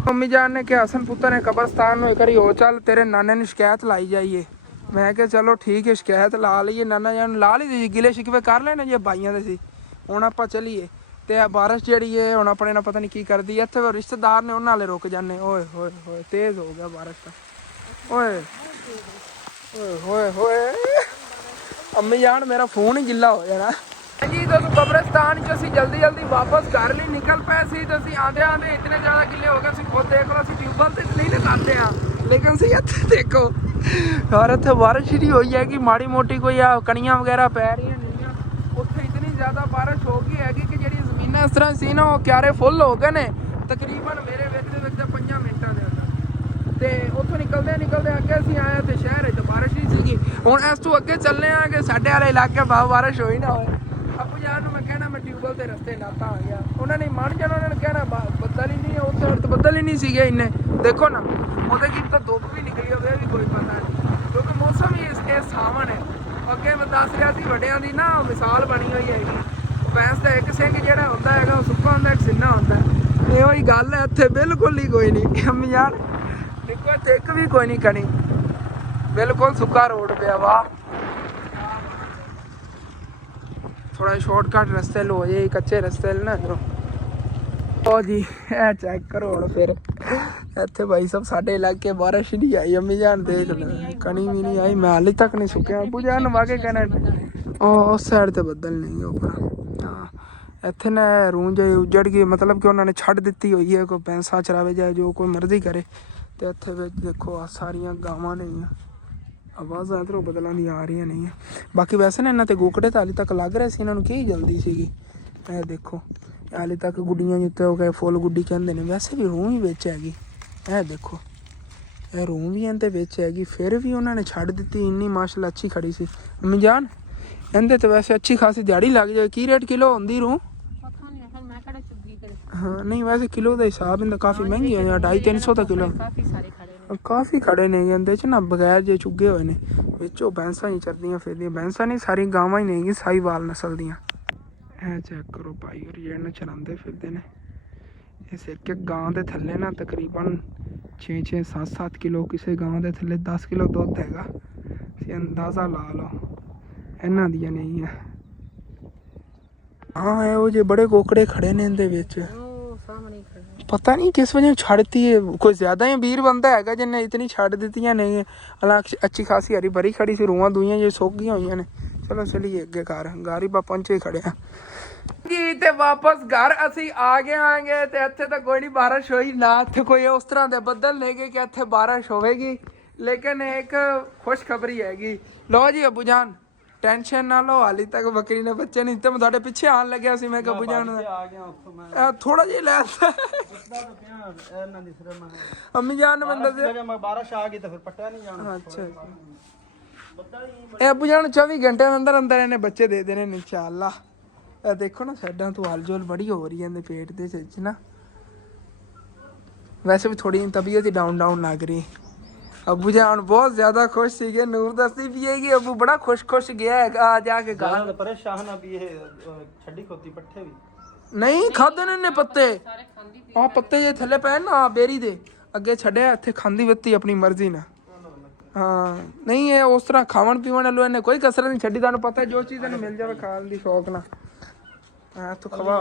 ਮੰਮੀ ਜਾਨ ਨੇ ਕਿਹਾ ਹਸਨ ਪੁੱਤਰ ਨੇ ਕਬਰਸਤਾਨ ਨੂੰ ਇੱਕ ਵਾਰੀ ਹੋ ਚੱਲ, ਤੇਰੇ ਨਾਨੇ ਨੂੰ ਸ਼ਿਕਾਇਤ ਲਾਈ ਜਾਈਏ। ਮੈਂ ਕਿਹਾ ਚਲੋ ਠੀਕ ਹੈ ਸ਼ਿਕਾਇਤ ਲਾ ਲਈਏ। ਨਾਨਾ ਜਾਨ ਲਾ ਲਈ ਸੀ, ਗਿਲੇ ਸ਼ਿਕਵੇ ਕਰ ਲੈਣੇ ਜੇ ਬਾਈਆਂ ਦੇ ਸੀ। ਹੁਣ ਆਪਾਂ ਚੱਲੀਏ। ਅਤੇ ਇਹ ਬਾਰਿਸ਼ ਜਿਹੜੀ ਹੈ ਹੁਣ ਆਪਣੇ ਨਾਲ ਪਤਾ ਨਹੀਂ ਕੀ ਕਰਦੀ। ਇੱਥੇ ਰਿਸ਼ਤੇਦਾਰ ਨੇ ਉਹਨਾਂ ਵਾਲੇ ਰੁਕ ਜਾਂਦੇ। ਓਏ ਹੋਏ ਹੋਏ ਤੇਜ਼ ਹੋ ਗਿਆ ਬਾਰਿਸ਼ ਤਾਂ। ਓਏ ਓਏ ਹੋਏ ਹੋਏ ਅੰਮੀ ਜਾਨ ਮੇਰਾ ਫੋਨ ਹੀ ਗਿੱਲਾ ਹੋ ਜਾਣਾ ਜੀ। ਜਦੋਂ ਕਬਰਸਤਾਨ 'ਚ ਅਸੀਂ ਜਲਦੀ ਜਲਦੀ ਵਾਪਸ ਘਰ ਲਈ ਨਿਕਲ ਪਏ ਸੀ, ਤਾਂ ਅਸੀਂ ਆਉਂਦੇ ਆਉਂਦੇ ਇਤਨੇ ਜ਼ਿਆਦਾ ਗਿੱਲੇ ਹੋ ਗਏ ਸੀ। ਖੁਦ ਦੇਖ ਲਓ ਅਸੀਂ ਟਿਊਬਵੈੱਲ ਤੇ ਨਹੀਂ ਲਗਾਉਂਦੇ ਹਾਂ, ਲੇਕਿਨ ਅਸੀਂ ਇੱਥੇ ਦੇਖੋ ਯਾਰ ਇੱਥੇ ਬਾਰਿਸ਼ ਜਿਹੜੀ ਹੋਈ ਹੈਗੀ ਮਾੜੀ ਮੋਟੀ ਕੋਈ ਆ ਕਣੀਆਂ ਵਗੈਰਾ ਪੈ ਰਹੀਆਂ ਨੇਗੀਆਂ। ਉੱਥੇ ਇਤਨੀ ਜ਼ਿਆਦਾ ਬਾਰਿਸ਼ ਹੋ ਗਈ ਹੈਗੀ ਕਿ ਜਿਹੜੀ ਜ਼ਮੀਨਾਂ ਇਸ ਤਰ੍ਹਾਂ ਸੀ ਨਾ ਉਹ ਕਿਆਰੇ ਫੁੱਲ ਹੋ ਗਏ ਨੇ ਤਕਰੀਬਨ ਮੇਰੇ ਵੇਖਦੇ 5 ਮਿੰਟਾਂ ਦੇ ਅੰਦਰ। ਅਤੇ ਉੱਥੋਂ ਨਿਕਲਦੇ ਨਿਕਲਦੇ ਅੱਗੇ ਅਸੀਂ ਆਏ ਤੇ ਸ਼ਹਿਰ ਵਿੱਚ ਬਾਰਿਸ਼ ਹੀ ਸੀਗੀ। ਹੁਣ ਇਸ ਤੋਂ ਅੱਗੇ ਚੱਲਦੇ ਹਾਂ ਕਿ ਸਾਡੇ ਵਾਲੇ ਇਲਾਕੇ ਬਾਰਿਸ਼ ਹੋਈ ਨਾ ਹੋਏ। ਅਬੂ ਜਾਨ ਨੂੰ ਮੈਂ ਕਹਿਣਾ ਮੈਂ ਟਿਊਬਵੈੱਲ ਦੇ ਰਸਤੇ ਨਾਤਾ ਆ ਗਿਆ, ਉਹਨਾਂ ਨੇ ਮੰਨ ਜਾਣਾ। ਉਹਨਾਂ ਨੇ ਕਹਿਣਾ ਬੱਦਲ ਹੀ ਨਹੀਂ ਹੈ, ਉੱਥੇ ਤਾਂ ਬੱਦਲ ਹੀ ਨਹੀਂ ਸੀਗੇ ਇੰਨੇ। ਦੇਖੋ ਨਾ ਉਹਦੇ ਕੀ ਤਾਂ ਧੁੱਪ ਵੀ ਨਿਕਲੀ ਹੋਵੇ ਵੀ ਕੋਈ ਪਤਾ ਨਹੀਂ, ਕਿਉਂਕਿ ਮੌਸਮ ਹੀ ਇਹ ਸਾਵਣ ਹੈ। ਅੱਗੇ ਮੈਂ ਦੱਸ ਰਿਹਾ ਸੀ ਵੱਡਿਆਂ ਦੀ ਨਾ ਮਿਸਾਲ ਬਣੀ ਹੋਈ ਹੈਗੀ। ਭੈਂਸ ਦਾ ਇੱਕ ਸਿੰਘ ਜਿਹੜਾ ਹੁੰਦਾ ਹੈਗਾ ਉਹ ਸੁੱਕਾ ਹੁੰਦਾ, ਇੱਕ ਸਿੰਨਾ ਹੁੰਦਾ। ਇਹੋ ਹੀ ਗੱਲ ਹੈ ਇੱਥੇ, ਬਿਲਕੁਲ ਹੀ ਕੋਈ ਨਹੀਂ। ਅੰਮੀ ਜਾਨ ਦੇਖੋ ਇੱਥੇ ਇੱਕ ਵੀ ਕੋਈ ਨਹੀਂ ਕਣੀ, ਬਿਲਕੁਲ ਸੁੱਕਾ ਰੋਡ ਪਿਆ। ਵਾਹ ਥੋੜਾ ਸ਼ਾਰਟਕਟ ਰਸਤੇ ਲੋ ਜੇ, ਕੱਚੇ ਰਸਤੇ ਨਾ ਇੱਧਰੋਂ। ਉਹ ਜੀ ਇਹ ਚੈੱਕ ਕਰੋ ਹੁਣ ਫਿਰ ਇੱਥੇ ਭਾਈ ਸਾਹਿਬ ਸਾਡੇ ਇਲਾਕੇ ਬਾਰਿਸ਼ ਨਹੀਂ ਆਈ। ਅੰਮੀ ਜਾਨ ਦੇਖ ਲੈ ਕਣੀ ਵੀ ਨਹੀਂ ਆਈ, ਮੈਂ ਹਾਲੇ ਤੱਕ ਨਹੀਂ ਸੁੱਕਿਆ। ਅਬੂ ਜਾਨ ਵਾਕੇ ਕਹਿਣਾ ਉਹ ਉਸ ਸਾਈਡ ਤੇ ਬੱਦਲ ਨਹੀਂ ਉੱਪਰ। ਹਾਂ ਇੱਥੇ ਨਾ ਰੂੰ ਜਿਹੀ ਉੱਜੜ ਗਈ, ਮਤਲਬ ਕਿ ਉਹਨਾਂ ਨੇ ਛੱਡ ਦਿੱਤੀ ਹੋਈ ਹੈ। ਕੋਈ ਭੈਂਸਾਂ ਚਰਾਵੇ ਜਾਏ ਜੋ ਕੋਈ ਮਰਜ਼ੀ ਕਰੇ। ਅਤੇ ਇੱਥੇ ਵਿੱਚ ਦੇਖੋ ਆ ਸਾਰੀਆਂ ਗਾਵਾਂ ਨੇ। ਆਵਾਜ਼ਾਂ ਇੱਧਰੋਂ ਬਦਲਾਂ ਦੀਆਂ ਆ ਰਹੀਆਂ ਨਹੀਂ। ਬਾਕੀ ਵੈਸੇ ਨਾ ਇਹਨਾਂ ਤੇ ਗੋਕੜੇ ਤਾਂ ਹਾਲੇ ਤੱਕ ਲੱਗ ਰਹੇ ਸੀ, ਇਹਨਾਂ ਨੂੰ ਕੀ ਜਲਦੀ ਸੀਗੀ। ਇਹ ਦੇਖੋ ਹਾਲੇ ਤੱਕ ਗੁੱਡੀਆਂ ਜਿੱਤੇ ਹੋ ਗਏ, ਫੁੱਲ ਗੁੱਡੀ ਕਹਿੰਦੇ ਨੇ, ਵੈਸੇ ਵੀ ਰੂਹ ਵੀ ਵਿੱਚ ਹੈਗੀ। ਇਹ ਦੇਖੋ ਇਹ ਰੂਹ ਵੀ ਇਹਦੇ ਵਿੱਚ ਹੈਗੀ, ਫਿਰ ਵੀ ਉਹਨਾਂ ਨੇ ਛੱਡ ਦਿੱਤੀ। ਇੰਨੀ ਮਾਸ਼ਾਅੱਲਾ ਅੱਛੀ ਖੜੀ ਸੀ। ਅੰਮੀ ਜਾਨ ਇਹਦੇ ਤੇ ਵੈਸੇ ਅੱਛੀ ਖਾਸੀ ਦਿਹਾੜੀ ਲੱਗ ਜਾਏ। ਕੀ ਰੇਟ ਕਿਲੋ ਹੁੰਦੀ ਰੂਹ? ਹਾਂ ਨਹੀਂ ਵੈਸੇ ਕਿਲੋ ਦਾ ਹਿਸਾਬ ਇਹਦਾ ਕਾਫੀ ਮਹਿੰਗੀ ਹੈ, 250-300 ਦਾ ਕਿਲੋ। ਕਾਫੀ ਖੜੇ ਨੇ ਇਹਦੇ ਚ ਨਾ, ਬਗੈਰ ਜੇ ਚੁੱਗੇ ਹੋਏ ਨੇ। ਵਿੱਚੋਂ ਭੈਂਸਾਂ ਹੀ ਚਰਦੀਆਂ ਫਿਰਦੀਆਂ, ਭੈਂਸਾਂ ਨਹੀਂ ਸਾਰੀ ਗਾਵਾਂ ਹੀ ਨੇਗੀ, ਸਾਹੀਵਾਲ ਨਸਲ ਦੀਆਂ। ਇਹ ਚੈੱਕ ਕਰੋ ਭਾਈ, ਔਰ ਜਿਹੜੇ ਚਰਾਉਂਦੇ ਫਿਰਦੇ ਨੇ। ਇਸ ਇੱਕ ਗਾਂ ਦੇ ਥੱਲੇ ਨਾ ਤਕਰੀਬਨ 6-6 7-7 ਕਿਲੋ, ਕਿਸੇ ਗਾਂ ਦੇ ਥੱਲੇ 10 ਕਿਲੋ ਦੁੱਧ ਹੈਗਾ। ਤੁਸੀਂ ਅੰਦਾਜ਼ਾ ਲਾ ਲਓ ਇਹਨਾਂ ਦੀਆਂ ਨਹੀਂ ਹੈ। ਹਾਂ ਇਹੋ ਜਿਹੇ ਬੜੇ ਕੋਕੜੇ ਖੜੇ ਨੇ ਇਹਦੇ ਵਿੱਚ। ਪਤਾ ਨਹੀਂ ਕਿਸ ਵਜ੍ਹਾ ਛੱਡਤੀ ਹੈ, ਕੋਈ ਜ਼ਿਆਦਾ ਹੀ ਅਮੀਰ ਬੰਦਾ ਹੈਗਾ ਜਿਹਨੇ ਇਤਨੀ ਛੱਡ ਦਿੱਤੀਆਂ ਨੇ। ਅੱਛੀ ਖਾਸੀ ਹਰੀ ਭਰੀ ਖੜੀ ਸੀ, ਰੂਹਾਂ ਦੂਈਆਂ ਜੇ ਸੁੱਕ ਗਈਆਂ ਹੋਈਆਂ ਨੇ। ਚਲੋ ਚਲੀਏ ਅੱਗੇ ਘਰ ਹੀ ਬਾ ਪਹੁੰਚੇ ਖੜੇ ਆ ਜੀ। ਤੇ ਵਾਪਸ ਘਰ ਅਸੀਂ ਆ ਗਏ ਆਂਗੇ ਤੇ ਇੱਥੇ ਤਾਂ ਕੋਈ ਨਹੀਂ ਬਾਰਿਸ਼ ਹੋਈ ਨਾ, ਇੱਥੇ ਕੋਈ ਉਸ ਤਰ੍ਹਾਂ ਦੇ ਬੱਦਲ ਨੇਗੇ ਕਿ ਇੱਥੇ ਬਾਰਿਸ਼ ਹੋਵੇਗੀ। ਲੇਕਿਨ ਇੱਕ ਖੁਸ਼ਖਬਰੀ ਹੈਗੀ। ਲਓ ਜੀ ਅਬੂ ਜਾਨ ਟੈਨਸ਼ਨ ਨਾ ਲਓ, ਹਾਲੀ ਤੱਕ ਬੱਕਰੀ ਨੇ ਬੱਚੇ ਨਹੀਂ ਦਿੱਤੇ। ਮੈਂ ਤੁਹਾਡੇ ਪਿੱਛੇ ਆਣ ਲੱਗਿਆ ਸੀ, ਮੈਂ ਕਿਹਾ ਅਬੂ ਜਾਨ ਥੋੜਾ ਜਿਹਾ ਲੈ ਅੰਮੀ ਜਾਨ ਨੇ ਬੰਦਾ ਬਾਰਿਸ਼ ਆ ਗਈ ਤਾਂ ਫਿਰ ਪੱਟਿਆ ਨਹੀਂ ਜਾਣਾ। ਅੱਛਾ ਇਹ ਅਬੂ ਜਾਨ 24 ਘੰਟੇ ਅੰਦਰ ਇਹਨੇ ਬੱਚੇ ਦੇ ਦੇਣੇ ਨੇ ਇਨਸ਼ਾਅੱਲਾ। ਇਹ ਦੇਖੋ ਨਾ ਸਾਈਡਾਂ ਤੋਂ ਹਲਚਲ ਬੜੀ ਹੋ ਰਹੀ ਹੈ ਇਹਦੇ ਪੇਟ ਦੇ ਵਿੱਚ ਨਾ। ਵੈਸੇ ਵੀ ਥੋੜੀ ਤਬੀਅਤ ਹੀ ਡਾਊਨ ਲੱਗ ਰਹੀ। अबू जान बहुत ज्यादा खुश सीगे। नूर दसती भी है कि अबू बड़ा खुश गया है आ जाके गाल परेशान अभी ये छड्डी खोती पट्ठे भी नहीं खादे ने पत्ते आ पत्ते जे थले पै ना बेरी दे अगे छड्या इत्थे खांदी वत्ती अपनी मर्जी ना। हाँ नहीं ये उस तरह खावन पीवन वालों ने कोई कसर नहीं छड्डी। तुहानू पता जो चीज़ तेन मिल जाए खाने की शौक ना तो खवा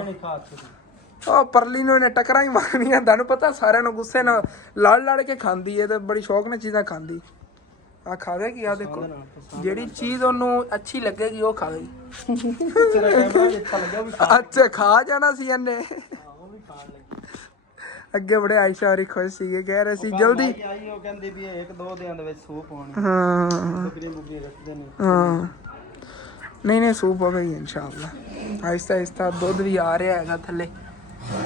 परली ने इन्हें टकरा ही मारनिया। तुहानू पता सारे गुस्से ना लड़ के खांदी है तो बड़ी शौक ने चीज़ां खांदी। आ खावेगी आ देखो जेड़ी चीज़ उन्होंने अच्छी लगेगी वो खावेगी। अच्छा खा जाना सी इन्हें ਅੱਗੇ ਬੜੇ ਆਇਸ਼ਾ ਹੋਰੀ ਖੁਸ਼ ਸੀਗੇ ਕਹਿ ਰਹੇ ਸੀ ਜਲਦੀ ਆਈ ਉਹ ਕਹਿੰਦੇ ਵੀ ਇੱਕ ਦੋ ਦਿਨਾਂ ਦੇ ਵਿੱਚ ਸੂਪ ਹੋਣੀ। ਹਾਂ ਬੱਕਰੀ ਰੱਖਦੇ ਨੇ। ਹਾਂ ਨਹੀਂ ਸੂਪ ਹੋਵੇਗੀ ਇਨਸ਼ਾਅੱਲਾ। ਆਹਿਸਤਾ ਦੁੱਧ ਵੀ ਆ ਰਿਹਾ ਹੈਗਾ ਥੱਲੇ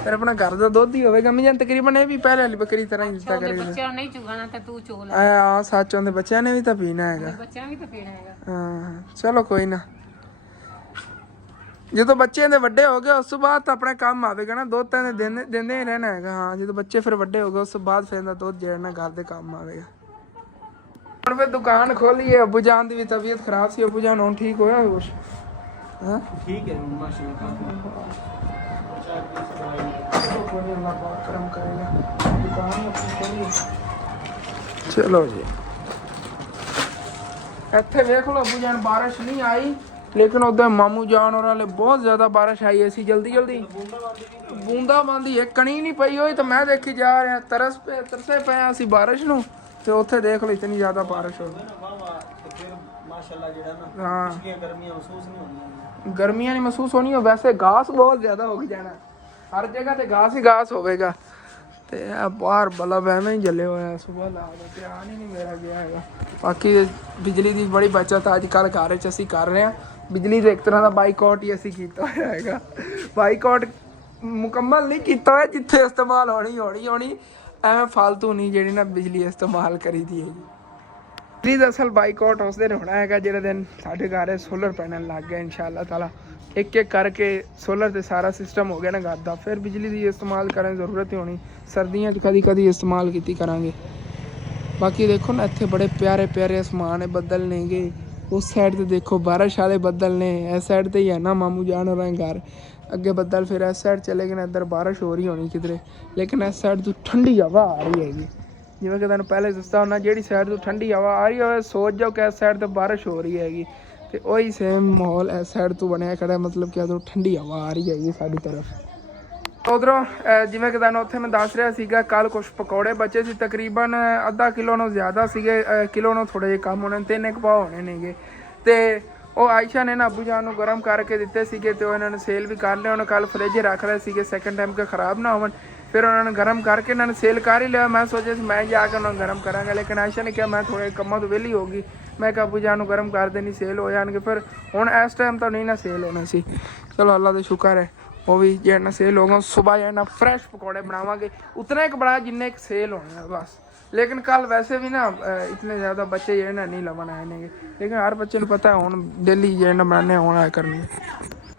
ਫਿਰ ਆਪਣਾ ਘਰ ਦਾ ਦੁੱਧ ਹੀ ਹੋਵੇਗਾ। ਮੈਂ ਤਕਰੀਬਨ ਇਹ ਵੀ ਪਹਿਲੇ ਵਾਲੀ ਬੱਕਰੀ ਤਰ੍ਹਾਂ ਹੀ ਦਿੱਤਾ ਕਰੇਗਾ। ਬੱਚਿਆਂ ਨਹੀਂ ਚੁਗਾਣਾ ਤਾਂ ਤੂੰ ਚੁਗ ਲੈ। ਆ ਸੱਚ ਉਹਦੇ ਬੱਚਿਆਂ ਨੇ ਵੀ ਤਾਂ ਪੀਣਾ ਹੈਗਾ। ਬੱਚਿਆਂ ਵੀ ਤਾਂ ਪੀਣਾ ਹੈਗਾ। ਹਾਂ ਚਲੋ ਕੋਈ ਨਾ ਜਦੋਂ ਬੱਚੇ ਦੇ ਵੱਡੇ ਹੋ ਗਏ ਉਸ ਤੋਂ ਬਾਅਦ ਤਾਂ ਆਪਣਾ ਕੰਮ ਆਵੇਗਾ ਨਾ। ਦੁੱਧ ਤਾਂ ਦਿੰਦੇ ਹੀ ਰਹਿਣਾ ਹੈਗਾ। ਹਾਂ ਜਦੋਂ ਬੱਚੇ ਫਿਰ ਵੱਡੇ ਹੋ ਗਏ ਉਸ ਤੋਂ ਬਾਅਦ ਫਿਰ ਦਾ ਦੁੱਧ ਜਿਹੜਾ ਨਾ ਘਰ ਦੇ ਕੰਮ ਆਵੇਗਾ। ਹੁਣ ਫਿਰ ਦੁਕਾਨ ਖੋਲੀ ਹੈ। ਅਬੂ ਜਾਨ ਦੀ ਵੀ ਤਬੀਅਤ ਖਰਾਬ ਸੀ। ਅਬੂ ਜਾਨ ਹੁਣ ਠੀਕ ਹੋਇਆ ਕੁਛ? ਹਾਂ ਠੀਕ ਹੈ ਮਾਸ਼ਾਅੱਲਾ। ਕਰਮ ਕਰੇਗਾ ਦੁਕਾਨ ਆਪਣੀ ਖੋਲੀ। ਚਲੋ ਜੀ ਇੱਥੇ ਵੇਖ ਲਓ ਅਬੂ ਜਾਨ ਬਾਰਿਸ਼ ਨਹੀਂ ਆਈ लेकिन उधर मामू जान और वाले बहुत ज़्यादा बारिश आई ऐसी जल्दी बूंदाबांदी एक कणी नहीं पई हुई तो मैं देखी जा रहा तरसे पे असी बारिश नूं ते उत्थे देख लो इतनी ज़्यादा बारिश हो हाँ गर्मियाँ नहीं महसूस होनी हो। वैसे घास बहुत ज़्यादा हो जाना हर जगह ते घास ही घास होगा। ਤੇ ਬਾਹਰ ਬਲਬ ਐਵੇਂ ਹੀ ਜਲੇ ਹੋਇਆ ਸੁਬਹ ਲਾ ਦਾ ਧਿਆਨ ਹੀ ਨਹੀਂ ਮੇਰਾ ਗਿਆ ਹੈਗਾ। ਬਾਕੀ ਬਿਜਲੀ ਦੀ ਬੜੀ ਬਚਤ ਅੱਜ ਕੱਲ੍ਹ ਘਰ ਵਿੱਚ ਅਸੀਂ ਕਰ ਰਹੇ ਹਾਂ। ਬਿਜਲੀ ਦੇ ਇੱਕ ਤਰ੍ਹਾਂ ਦਾ ਬਾਈਕਾਟ ਹੀ ਅਸੀਂ ਕੀਤਾ ਹੋਇਆ ਹੈਗਾ। ਬਾਈਕਾਟ ਮੁਕੰਮਲ ਨਹੀਂ ਕੀਤਾ ਹੋਇਆ ਜਿੱਥੇ ਇਸਤੇਮਾਲ ਹੋਣੀ ਐਵੇਂ ਫਾਲਤੂ ਨਹੀਂ ਜਿਹੜੀ ਨਾ ਬਿਜਲੀ ਇਸਤੇਮਾਲ ਕਰੀਦੀ ਹੈਗੀ। ਬਿਜਲੀ ਦਾ ਅਸਲ ਬਾਈਕਾਟ ਉਸ ਦਿਨ ਹੋਣਾ ਹੈਗਾ ਜਿਹੜੇ ਦਿਨ ਸਾਡੇ ਘਰ ਸੋਲਰ ਪੈਨਲ ਲੱਗ ਗਿਆ ਇਨਸ਼ਾਅੱਲਾ ਤਾਲਾ। एक करके सोलर से सारा सिस्टम हो गया ना घर का फिर बिजली की इस्तेमाल करने की जरूरत ही होनी। सर्दियों कदी इस्तेमाल की करांगे। बाकी देखो ना इतने बड़े प्यारे आसमान है बदल ने गे। उस साइड ते देखो बारिश वाले बदल ने इस साइड ते ही है ना मामू जान हो रहे घर अगे बदल फिर इस साइड चले गए ना इधर बारिश हो रही होनी किधरे। लेकिन इस साइड तो ठंडी हवा आ रही हैगी जिवें कि तुहानूं पहले दस्सदा होना जिहड़ी साइड तो ठंडी हवा आ रही हो सोच जाओ कि इस साइड तो बारिश हो रही हैगी ਤੇ ਉਹੀ ਸੇਮ ਮਾਹੌਲ ਇਸ ਸਾਈਡ ਤੋਂ ਬਣਿਆ ਖੜਾ ਮਤਲਬ ਕਿ ਉਧਰੋਂ ਠੰਡੀ ਹਵਾ ਆ ਰਹੀ ਹੈਗੀ ਸਾਡੀ ਤਰਫ। ਉਧਰੋਂ ਜਿਵੇਂ ਕਿ ਤੁਹਾਨੂੰ ਉੱਥੇ ਮੈਂ ਦੱਸ ਰਿਹਾ ਸੀਗਾ ਕੱਲ ਕੁਛ ਪਕੌੜੇ ਬਚੇ ਸੀ ਤਕਰੀਬਨ ਅੱਧਾ ਕਿਲੋ ਨੂੰ ਜ਼ਿਆਦਾ ਸੀਗੇ ਕਿਲੋ ਨੂੰ ਥੋੜੇ ਜਿਹੇ ਕਮ ਹੋਣੇ 3 ਪਾ ਹੋਣੇ ਨੇਗੇ। ਤੇ ਉਹ ਆਇਸ਼ਾ ਨੇ ਨਾ ਅਬੂ ਜਾਨ ਨੂੰ ਗਰਮ ਕਰਕੇ ਦਿੱਤੇ ਸੀਗੇ ਤੇ ਉਹ ਇਹਨਾਂ ਨੇ ਸੇਲ ਵੀ ਕਰ ਲਿਆ। ਉਹਨੇ ਕੱਲ ਫਰਿੱਜ ਰੱਖ ਰਹੇ ਸੀਗੇ ਸੈਕਿੰਡ ਟਾਈਮ ਕਿ ਖਰਾਬ ਨਾ ਹੋਵਣ। ਫਿਰ ਉਹਨਾਂ ਨੇ ਗਰਮ ਕਰਕੇ ਇਹਨਾਂ ਨੇ ਸੇਲ ਕਰ ਹੀ ਲਿਆ। ਮੈਂ ਸੋਚਿਆ ਸੀ ਮੈਂ ਜਾ ਕੇ ਉਹਨਾਂ ਨੂੰ ਗਰਮ ਕਰਾਂਗਾ, ਲੇਕਿਨ ਆਇਸ਼ਾ ਨੇ ਕਿਹਾ ਮੈਂ ਥੋੜੇ ਕੰਮਾਂ ਤੋਂ ਵਿਹਲੀ ਹੋ ਗਈ। ਮੈਂ ਕਿਹਾ ਅੱਬੂ ਜਾਨ ਨੂੰ ਗਰਮ ਕਰ ਦੇਣੀ, ਸੇਲ ਹੋ ਜਾਣਗੇ। ਫਿਰ ਹੁਣ ਇਸ ਟਾਈਮ ਤਾਂ ਨਹੀਂ ਨਾ ਸੇਲ ਹੋਣਾ ਸੀ। ਚਲੋ ਅੱਲਾ ਦਾ ਸ਼ੁਕਰ ਹੈ, ਉਹ ਵੀ ਜੇ ਨਾ ਸੇਲ ਹੋਗਾ ਸੁਬਾਹ ਜੇ ਨਾ ਫਰੈਸ਼ ਪਕੌੜੇ ਬਣਾਵਾਂਗੇ, ਉतना एक बड़ा जिन्ने एक सेल होने हैं बस। लेकिन कल वैसे भी ना इतने ज़्यादा बच्चे जो है ना नहीं लवन आए ने, लेकिन हर बच्चे को पता है हूँ डेली जो है ना बनाने होना करनी।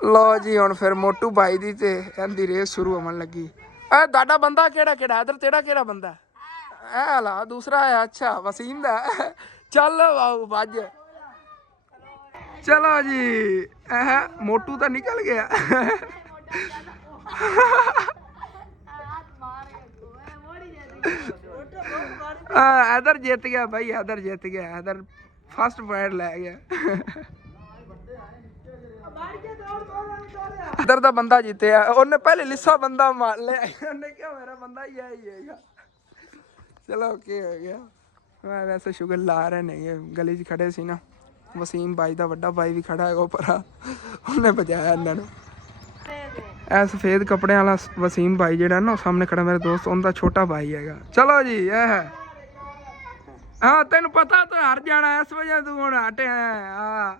लो जी हुण फिर मोटू भाई दी ते इहदी रेस शुरू होवन लगी। दादा बंदा केड़ा केड़ा इधर तेरा केड़ा बंदा है? ला दूसरा है, अच्छा वसीम दा। चल बाबू भज। चलो जी मोटू तो निकल गया। इधर जीत गया भाई, इधर जीत गया, इधर फर्स्ट पॉइंट ले गया। इधर दा बंदा जीतया, उन्हें पहले लिस्सा बंदा मार लिया, उन्हें क्या मेरा बंदा ही है। चलो ओके हो गया। मैं वैसे शुगर ला रहे नहीं, गली च खड़े सी ना, वसीम भाई दा वड्डा भाई भी खड़ा है ऊपर, उन्हें बजाया इन्होंने। ਇਹ ਸਫੇਦ ਕੱਪੜਿਆਂ ਵਾਲਾ ਵਸੀਮ ਭਾਈ ਜਿਹੜਾ ਨਾ ਸਾਹਮਣੇ ਖੜਾ ਮੇਰਾ ਦੋਸਤ, ਉਹਦਾ ਛੋਟਾ ਭਾਈ ਹੈਗਾ। ਚਲੋ ਜੀ ਇਹ ਹੈ, ਹਾਂ ਤੈਨੂੰ ਪਤਾ ਤਾਂ ਹਾਰ ਜਾਣਾ, ਇਸ ਵਜ੍ਹਾ ਤੂੰ ਹੁਣ ਹਟਿਆ। ਹਾਂ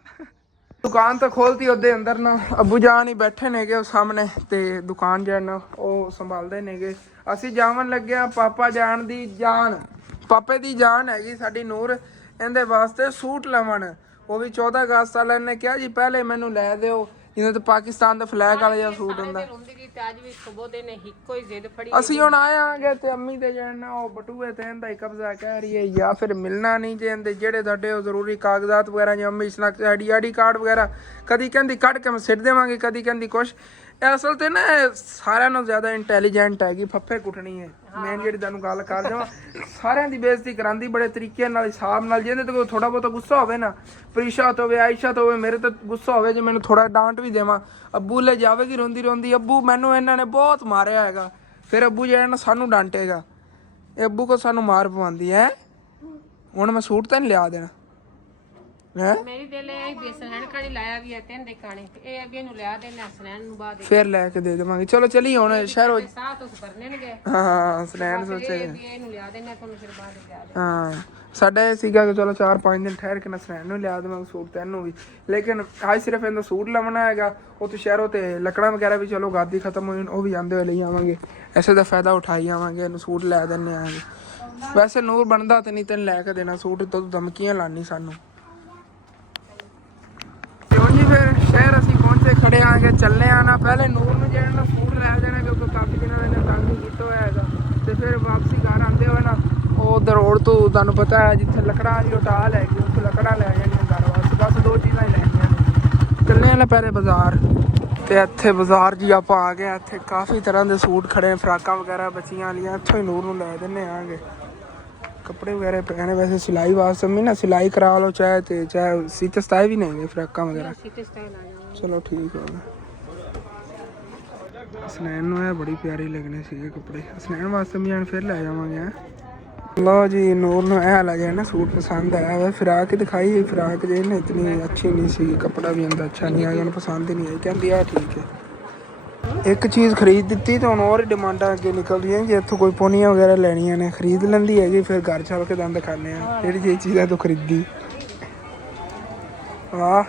ਦੁਕਾਨ ਤਾਂ ਖੋਲਤੀ, ਉਹਦੇ ਅੰਦਰ ਨਾ ਅੱਬੂ ਜਾਨ ਹੀ ਬੈਠੇ ਨੇਗੇ ਉਹ ਸਾਹਮਣੇ, ਤੇ ਦੁਕਾਨ ਜਿਹੜਾ ਨਾ ਉਹ ਸੰਭਾਲਦੇ ਨੇਗੇ। ਅਸੀਂ ਜਾਵਣ ਲੱਗਿਆ ਪਾਪਾ ਜਾਨ ਦੀ ਜਾਨ, ਪਾਪੇ ਦੀ ਜਾਨ ਹੈਗੀ ਸਾਡੀ ਨੂਰ, ਇਹਦੇ ਵਾਸਤੇ ਸੂਟ ਲਵਣ। ਉਹ ਵੀ 14 ਅਗਸਤ ਵਾਲੇ ਨੇ ਕਿਹਾ ਜੀ ਪਹਿਲੇ ਮੈਨੂੰ ਲੈ ਦਿਓ, ਜਿਵੇਂ ਤੇ ਪਾਕਿਸਤਾਨ ਦਾ ਫਲੈਗ ਵਾਲਾ ਜਿਹਾ ਸੂਟ ਹੁੰਦਾ। ਅਸੀਂ ਹੁਣ ਆਏ ਆਂਗੇ ਤੇ ਅੰਮੀ ਤੇ ਜਾਣਾ ਉਹ ਬਟੂਏ ਤੇ ਇਹਦਾ ਹੀ ਕਬਜ਼ਾ ਕਹਿ ਰਹੀ ਹੈ, ਜਾਂ ਫਿਰ ਮਿਲਣਾ ਨਹੀਂ ਜੇ ਇਹਦੇ ਜਿਹੜੇ ਤੁਹਾਡੇ ਉਹ ਜ਼ਰੂਰੀ ਕਾਗਜ਼ਾਤ ਵਗੈਰਾ, ਜਿਵੇਂ ਅੰਮੀ ਸ਼ਨਾਖਤ ਆਈਡੀ ਕਾਰਡ ਵਗੈਰਾ, ਕਦੀ ਕਹਿੰਦੀ ਕੱਢ ਕੇ ਮੈਂ ਸਿੱਟ ਦੇਵਾਂਗੇ, ਕਦੀ ਕਹਿੰਦੀ ਕੁਛ। ਅਸਲ ਤੇ ਨਾ ਸਾਰਿਆਂ ਨਾਲੋਂ ਜ਼ਿਆਦਾ ਇੰਟੈਲੀਜੈਂਟ ਹੈਗੀ, ਫੱਫੇ ਕੁੱਟਣੀ ਹੈ ਮੇਨ ਜਿਹੜੀ ਤੁਹਾਨੂੰ ਗੱਲ ਕਰ ਜਾਵਾਂ। ਸਾਰਿਆਂ ਦੀ ਬੇਇੱਜ਼ਤੀ ਕਰਾਂਦੀ ਬੜੇ ਤਰੀਕੇ ਨਾਲ, ਹਿਸਾਬ ਨਾਲ। ਜਿਹਦੇ ਤੇ ਕੋਈ ਥੋੜਾ ਬਹੁਤਾ ਗੁੱਸਾ ਹੋਵੇ ਨਾ, ਪ੍ਰੀਸ਼ਾ ਤੋਂ ਹੋਵੇ, ਆਇਸ਼ਾ ਤੋਂ ਹੋਵੇ, ਮੇਰੇ ਤੇ ਗੁੱਸਾ ਹੋਵੇ ਜੇ ਮੈਨੂੰ ਥੋੜਾ ਡਾਂਟ ਵੀ ਦੇਵਾਂ, ਅੱਬੂ ਲੈ ਜਾਵੇਗੀ ਰੋਂਦੀ ਰੋਂਦੀ, ਅੱਬੂ ਮੈਨੂੰ ਇਹਨਾਂ ਨੇ ਬਹੁਤ ਮਾਰਿਆ ਹੈਗਾ। ਫਿਰ ਅੱਬੂ ਜਿਹੜਾ ਨਾ ਸਾਨੂੰ ਡਾਂਟੇਗਾ, ਇਹ ਅੱਬੂ ਕੋ ਸਾਨੂੰ ਮਾਰ ਪਵਾਉਂਦੀ ਹੈ। ਹੁਣ ਮੈਂ ਸੂਟ ਤਾਂ ਨਹੀਂ ਲਿਆ ਦੇਣਾ ਮੇਰੀ ਦਿਲ ਇਹ ਬੇਸਨ ਹਣ ਕੜੀ ਲਾਇਆ ਵੀ ਹੈ ਤਿੰਨ ਦੇ ਕਾਣੇ, ਇਹ ਅੱਗੇ ਨੂੰ ਲਿਆ ਦੇਣਾ ਸਨੈਨ ਨੂੰ ਬਾਅਦ ਫਿਰ ਲੈ ਕੇ ਦੇ ਦੇਵਾਂਗੇ। ਚਲੋ ਚਲੀ ਹੁਣ ਸ਼ਹਿਰੋਂ ਸਾਥ ਉਸ ਕਰਨੇ ਨੇ ਗਏ। ਹਾਂ ਸਨੈਨ ਸੋਚੇ ਇਹਨੂੰ ਲਿਆ ਦੇਣਾ ਤੁਹਾਨੂੰ, ਫਿਰ ਬਾਅਦ ਲਿਆ ਦੇ। ਹਾਂ ਸਾਡਾ ਇਹ ਸੀਗਾ ਕਿ ਚਲੋ 4-5 ਦਿਨ ਠਹਿਰ ਕੇ ਨਾ ਸਨੈਨ ਨੂੰ ਲਿਆ ਦੇਵਾਂਗੇ ਸੂਟ ਤੈਨੂੰ ਵੀ, ਲੇਕਿਨ ਅੱਜ ਸਿਰਫ ਇਹਦਾ ਸੂਟ ਲਵਣਾ ਹੈਗਾ। ਉਹ ਤੋਂ ਸ਼ਹਿਰੋਂ ਤੇ ਲੱਕੜਾਂ ਵਗੈਰਾ ਵੀ ਚਲੋ ਗਾਦੀ ਖਤਮ ਹੋਈ, ਉਹ ਵੀ ਆਂਦੇ ਹੋਏ ਲਈ ਆਵਾਂਗੇ, ਐਸੇ ਦਾ ਫਾਇਦਾ ਉਠਾਈ ਆਵਾਂਗੇ, ਇਹਨੂੰ ਸੂਟ ਲੈ ਦਿੰਦੇ ਆਂਗੇ। ਵੈਸੇ ਨੂਰ ਬਣਦਾ ਤੇ ਨਹੀਂ ਤੈਨੂੰ ਲੈ ਕੇ ਦੇਣਾ ਸੂਟ, ਤੋਂ ਧਮਕੀਆਂ ਲਾਣੀ ਸਾਨੂੰ। ਜੀ ਫਿਰ ਸ਼ਹਿਰ ਅਸੀਂ ਪਹੁੰਚੇ, ਖੜੇ ਆ ਕੇ ਚੱਲੇ ਆ ਨਾ, ਪਹਿਲੇ ਨੂਰ ਨੂੰ ਜਿਹੜਾ ਨਾ ਸੂਟ ਲੈ ਦੇਣਾ ਕਿਉਂਕਿ ਕਾਫੀ ਦਿਨਾਂ ਨੇ ਤੰਗ ਨਹੀਂ ਕੀਤਾ ਹੋਇਆ ਹੈਗਾ, ਤੇ ਫਿਰ ਵਾਪਸੀ ਘਰ ਆਉਂਦੇ ਹੋਏ ਨਾ ਉਹ ਉਧਰ ਰੋਡ ਤੋਂ ਤੁਹਾਨੂੰ ਪਤਾ ਹੈ ਜਿੱਥੇ ਲੱਕੜਾਂ ਦੀ ਹਟਾਲ ਹੈਗੀ, ਉੱਥੇ ਲੱਕੜਾਂ ਲੈ ਜਾਣੀਆਂ ਘਰ ਵਾਸਤੇ, ਬਸ 2 ਚੀਜ਼ਾਂ ਹੀ ਲੈਣੀਆਂ ਨੇ। ਚੱਲੇ ਆ ਨਾ ਪਹਿਲੇ ਬਾਜ਼ਾਰ, ਤੇ ਇੱਥੇ ਬਾਜ਼ਾਰ ਜੀ ਆਪਾਂ ਆ ਗਏ। ਇੱਥੇ ਕਾਫੀ ਤਰ੍ਹਾਂ ਦੇ ਸੂਟ ਖੜੇ, ਫਰਾਕਾਂ ਵਗੈਰਾ ਬੱਚੀਆਂ ਵਾਲੀਆਂ, ਇੱਥੋਂ ਹੀ ਨੂਰ ਨੂੰ ਲੈ ਦਿੰਦੇ ਆਂਗੇ। कपड़े वगैरह पहने वैसे सिलाई वास्ते में ना सिलाई करा लो, चाहे सीते सताए भी नहीं फ्रॉक वगैरह। चलो ठीक है। हसनैन है बड़ी प्यारी लगने से कपड़े, हसनैन वास्ते भी फिर ले जावांगे। लो जी नूर ने ऐ लगे ना सूट पसंद आया वै, फिराक ही दिखाई, फिराक जो ना इतनी अच्छी नहीं सी, कपड़ा भी अंदर अच्छा नहीं आया, पसंद ही नहीं आई, कहती है ठीक है। एक चीज़ खरीद दी तो हम और डिमांडा अगे निकल रही हैं कि इतों कोई पोनियां वगैरह लैनियां ने, खरीद लेंदी है, फिर घर चल के दंद खाने जी जी चीज़ें तो खरीदी। वाह